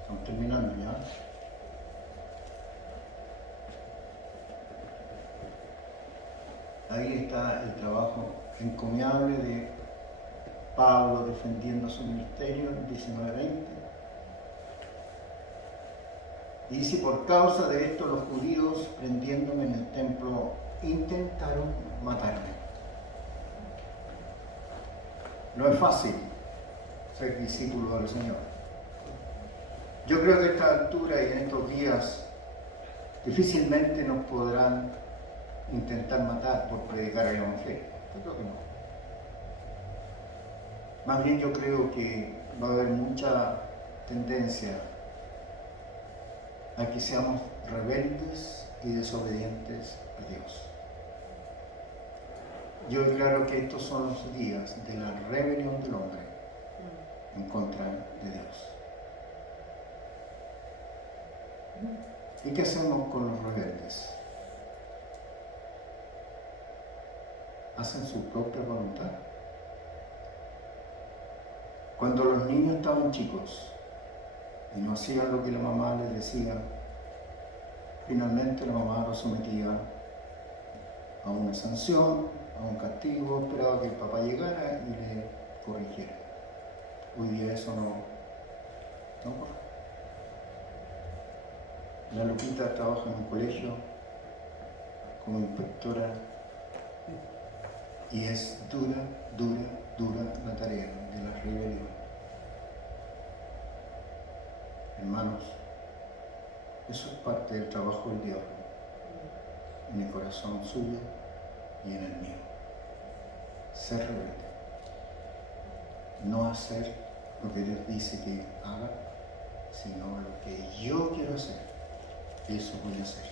Estamos terminando ya. Ahí está el trabajo encomiable de Pablo defendiendo su ministerio en 19:20. Y dice, por causa de esto los judíos, prendiéndome en el templo, intentaron matarme. No es fácil ser discípulo del Señor. Yo creo que a esta altura y en estos días difícilmente nos podrán intentar matar por predicar el Evangelio. Yo creo que no. Más bien yo creo que va a haber mucha tendencia a que seamos rebeldes y desobedientes a Dios. Yo declaro que estos son los días de la rebelión del hombre en contra de Dios. ¿Y qué hacemos con los rebeldes? Hacen su propia voluntad. Cuando los niños estaban chicos y no hacían lo que la mamá les decía, finalmente la mamá los sometía a una sanción, a un castigo, esperaba que el papá llegara y le corrigiera. Hoy día eso no ocurre. La Lupita trabaja en un colegio como inspectora y es dura la tarea de la rebelión. Hermanos, eso es parte del trabajo del diablo en el corazón suyo y en el mío. Ser rebelde. No hacer lo que Dios dice que haga, sino lo que yo quiero hacer. Eso voy a hacer.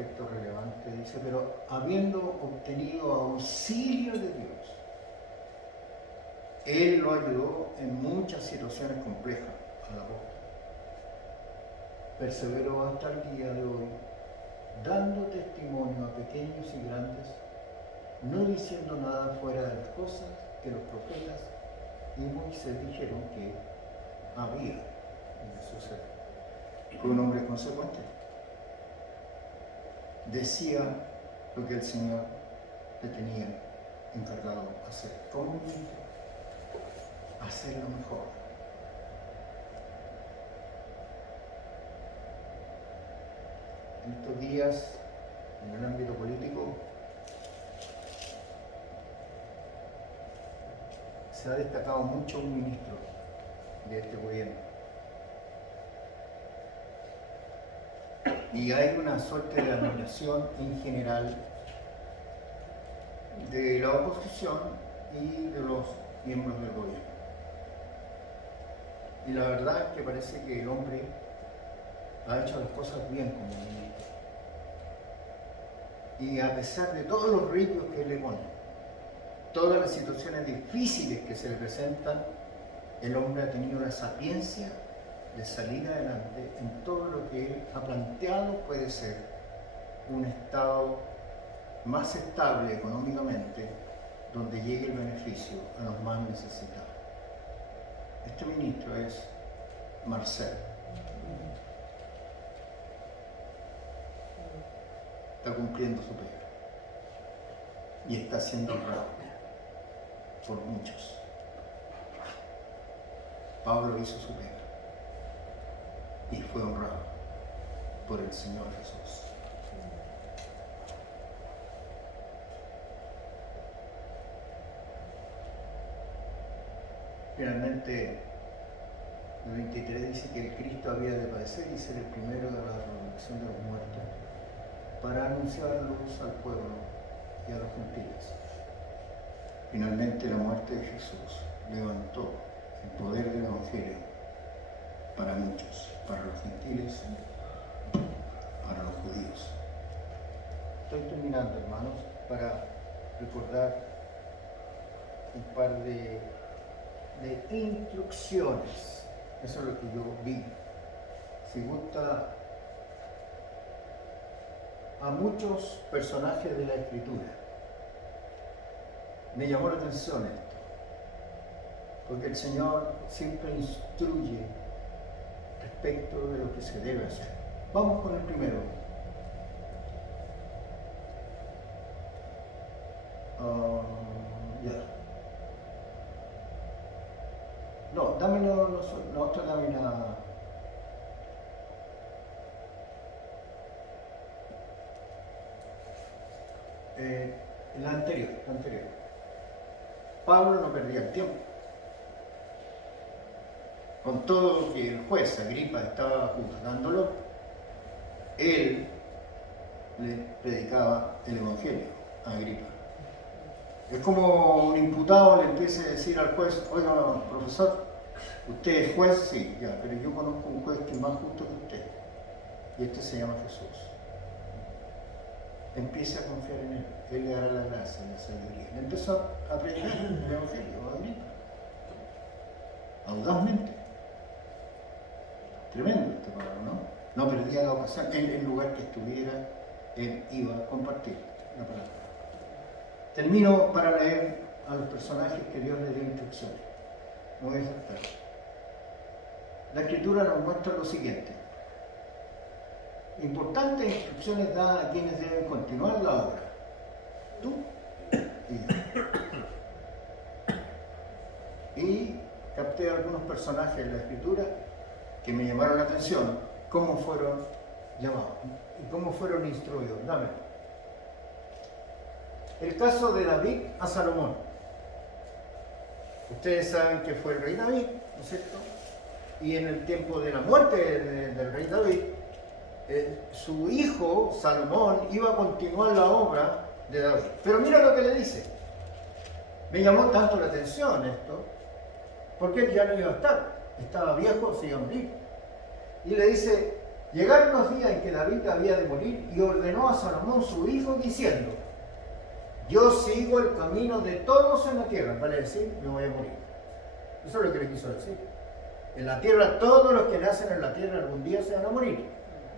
aspecto relevante, dice, pero habiendo obtenido auxilio de Dios, Él lo ayudó en muchas situaciones complejas al apóstol. Perseveró hasta el día de hoy, dando testimonio a pequeños y grandes, no diciendo nada fuera de las cosas que los profetas y Moisés dijeron que había de suceder. Fue un hombre consecuente. Decía lo que el Señor le tenía encargado hacer. ¿Cómo ministro? Hacer lo mejor. En estos días, en el ámbito político, se ha destacado mucho un ministro de este gobierno. Y hay una suerte de admiración en general de la oposición y de los miembros del gobierno. Y la verdad es que parece que el hombre ha hecho las cosas bien como ministro. Y a pesar de todos los riesgos que él le pone, todas las situaciones difíciles que se le presentan, el hombre ha tenido la sapiencia de salir adelante en todo lo que él ha planteado puede ser un estado más estable económicamente, donde llegue el beneficio a los más necesitados. Este ministro es Marcel. Está cumpliendo su pega y está siendo honrado por muchos. Pablo hizo su pega y fue honrado por el Señor Jesús. Finalmente, el 23 dice que el Cristo había de padecer y ser el primero de la resurrección de los muertos para anunciar la luz al pueblo y a los gentiles. Finalmente, la muerte de Jesús levantó el poder del Evangelio para muchos, para los gentiles, para los judíos. Estoy terminando, hermanos, para recordar un par de instrucciones. Eso es lo que yo vi. Si gusta, a muchos personajes de la Escritura me llamó la atención esto, porque el Señor siempre instruye respecto de lo que se debe hacer. Vamos con el primero. Ya. No, dámelo, nosotros dame una. La anterior. Pablo no perdía el tiempo. Con todo lo que el juez Agripa estaba juzgándolo, él le predicaba el Evangelio a Agripa. Es como un imputado le empiece a decir al juez: oiga, profesor, usted es juez, sí, ya, pero yo conozco un juez que es más justo que usted, y este se llama Jesús. Empiece a confiar en él le dará la gracia, la sabiduría. Él empezó a predicar el Evangelio a Agripa, audazmente. Tremendo este Pablo, ¿no? No perdía la ocasión. En el lugar que estuviera, él iba a compartir la palabra. Termino para leer a los personajes que Dios le dio instrucciones. No voy a saltar. La Escritura nos muestra lo siguiente. Importantes instrucciones dadas a quienes deben continuar la obra. Tú y yo. Y capté algunos personajes de la Escritura que me llamaron la atención, cómo fueron llamados y cómo fueron instruidos. Dame. El caso de David a Salomón. Ustedes saben que fue el rey David, ¿no es cierto? Y en el tiempo de la muerte del rey David, su hijo Salomón iba a continuar la obra de David. Pero mira lo que le dice. Me llamó tanto la atención esto, porque él ya no iba a estar. Estaba viejo, se iba a morir. Y le dice: Llegaron los días en que David había de morir y ordenó a Salomón su hijo diciendo: yo sigo el camino de todos en la tierra, vale decir, me voy a morir. Eso es lo que le quiso decir. En la tierra, todos los que nacen en la tierra algún día se van a morir.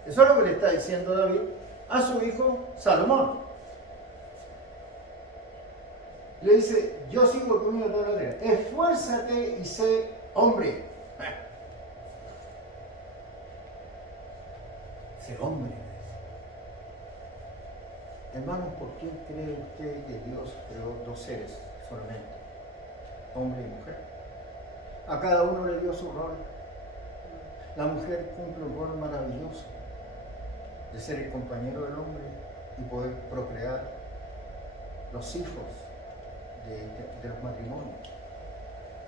Eso es lo que le está diciendo David a su hijo Salomón. Le dice: yo sigo el camino de toda la tierra, esfuérzate y sé hombre. Ser hombre. Hermanos, ¿por qué cree usted que Dios creó dos seres solamente? Hombre y mujer. A cada uno le dio su rol. La mujer cumple un rol maravilloso de ser el compañero del hombre y poder procrear los hijos de los matrimonios.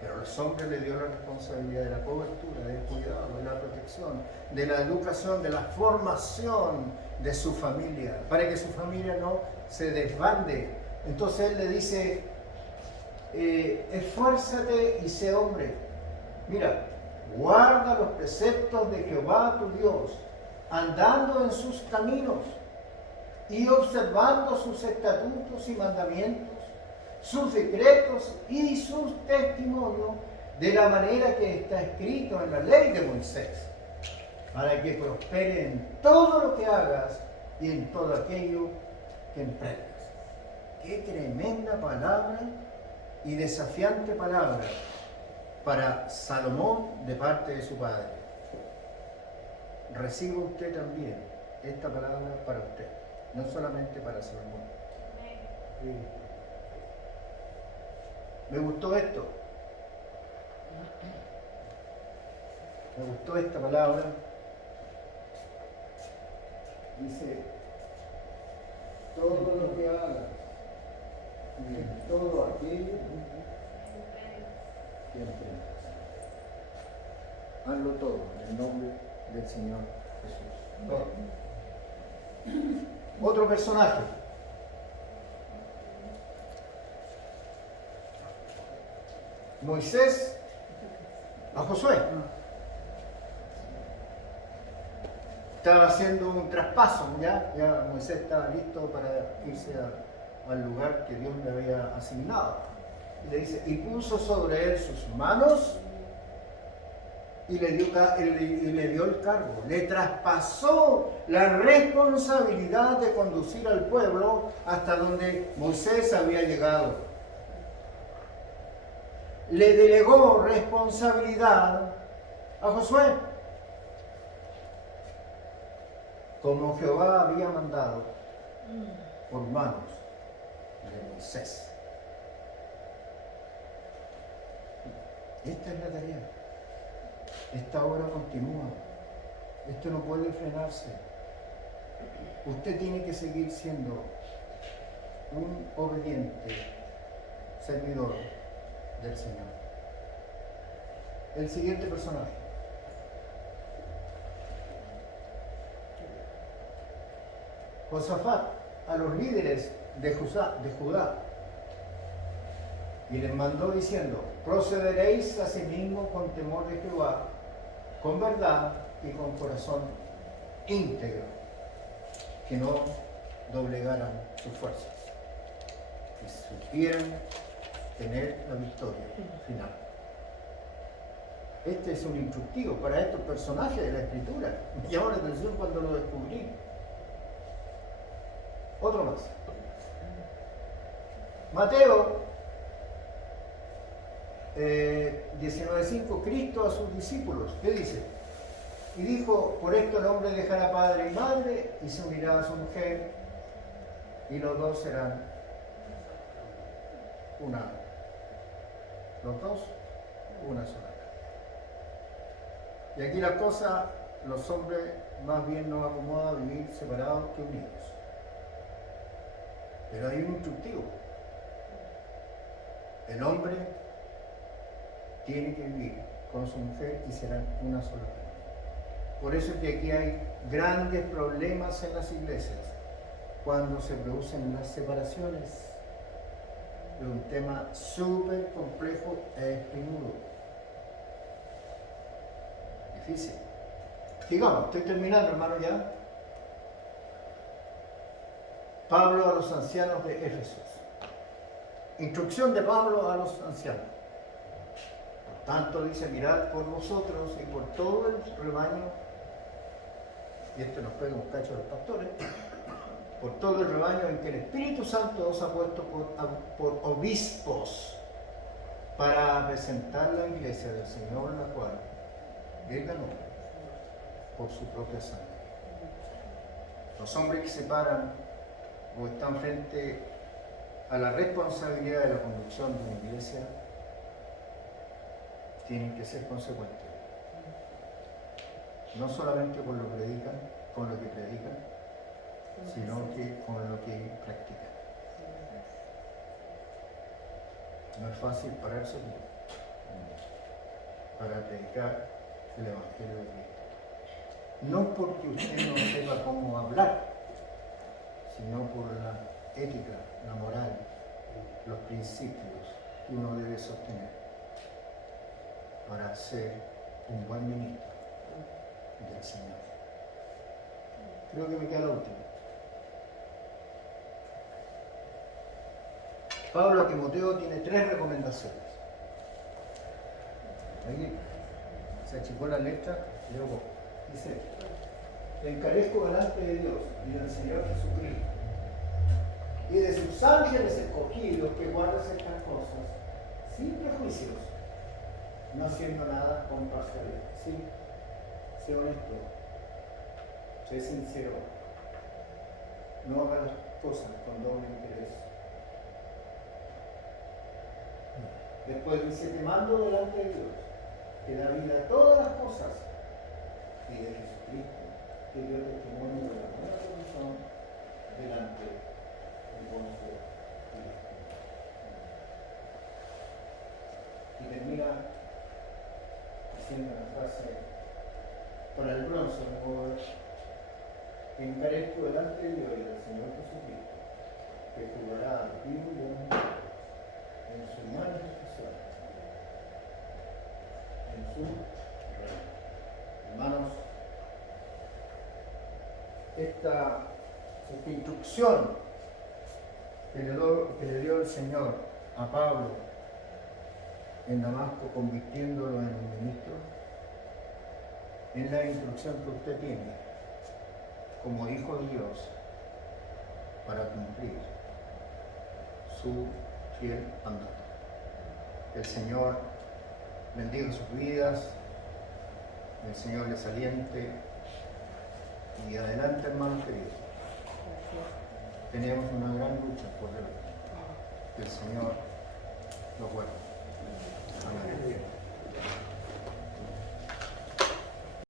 Pero a los hombres le dio la responsabilidad de la cobertura, del cuidado, de la protección, de la educación, de la formación de su familia, para que su familia no se desbande. Entonces él le dice: esfuérzate y sé hombre. Mira, guarda los preceptos de Jehová tu Dios, andando en sus caminos y observando sus estatutos y mandamientos, sus decretos y sus testimonios, de la manera que está escrito en la ley de Moisés, para que prospere en todo lo que hagas y en todo aquello que emprendas. Qué tremenda palabra y desafiante palabra para Salomón de parte de su padre. Reciba usted también esta palabra para usted, no solamente para Salomón. Sí. Me gustó esto. Me gustó esta palabra. Dice: todo lo que hagas y en todo aquello que emprendas, hazlo todo en el nombre del Señor Jesús. Todo. Otro personaje. Moisés a Josué. Estaba haciendo un traspaso, ya Moisés estaba listo para irse al lugar que Dios le había asignado. Y le dice: y puso sobre él sus manos y le dio el cargo. Le traspasó la responsabilidad de conducir al pueblo hasta donde Moisés había llegado. Le delegó responsabilidad a Josué, como Jehová había mandado por manos de Moisés. Esta es la tarea. Esta obra continúa. Esto no puede frenarse. Usted tiene que seguir siendo un obediente servidor del Señor. El siguiente personaje. Josafat a los líderes de Judá y les mandó diciendo: procederéis a sí mismo con temor de Jehová, con verdad y con corazón íntegro, que no doblegaran sus fuerzas, que supieran tener la victoria final. Este es un instructivo para estos personajes de la Escritura. Me llamó la atención cuando lo descubrí. Otro más. Mateo 19:5, Cristo a sus discípulos, ¿qué dice? Y dijo: por esto el hombre dejará padre y madre y se unirá a su mujer, y los dos serán una. Los dos, una sola. Y aquí la cosa, los hombres más bien nos acomoda a vivir separados que unidos. Pero hay un instructivo. El hombre tiene que vivir con su mujer y serán una sola carne. Por eso es que aquí hay grandes problemas en las iglesias cuando se producen las separaciones. Es un tema súper complejo e espinudo. Difícil. Sigamos, estoy terminando, hermano, ya. Pablo a los ancianos de Éfeso. Instrucción de Pablo a los ancianos. Por tanto, dice, mirad por vosotros y por todo el rebaño, y esto nos pega un cacho a los pastores, por todo el rebaño en que el Espíritu Santo os ha puesto por obispos para presentar la iglesia del Señor, la cual Él ganó por su propia sangre. Los hombres que se paran o están frente a la responsabilidad de la conducción de una iglesia tienen que ser consecuentes. No solamente con lo que predican, sino que con lo que practican. No es fácil pararse para predicar el Evangelio de Cristo. No porque usted no sepa cómo hablar, sino por la ética, la moral, los principios que uno debe sostener para ser un buen ministro del Señor. Creo que me queda la última. Pablo a Timoteo tiene 3 recomendaciones. Ahí se achicó la letra, leo poco. Dice: te encarezco delante de Dios y del Señor Jesucristo y de sus ángeles escogidos que guardas estas cosas sin prejuicios, no haciendo nada con parcialidad. Sí, sé honesto, sé sincero, no haga las cosas con doble interés. Después dice: te mando delante de Dios, que da vida a todas las cosas, y de Jesucristo, que dio testimonio de la buena condición delante de Poncio Pilato. Y termina diciendo la frase: con el bronce de modo que encarezco delante de Dios y del Señor Jesucristo, que juzgará al vivo y al muerto en su manifestación, en su reino. Hermanos, esta instrucción que le dio el Señor a Pablo en Damasco, convirtiéndolo en un ministro, es la instrucción que usted tiene como hijo de Dios para cumplir su fiel mandato. El Señor bendiga sus vidas, el Señor les aliente y adelante, hermanos queridos. Tenemos una gran lucha por delante. Que el Señor los guarde.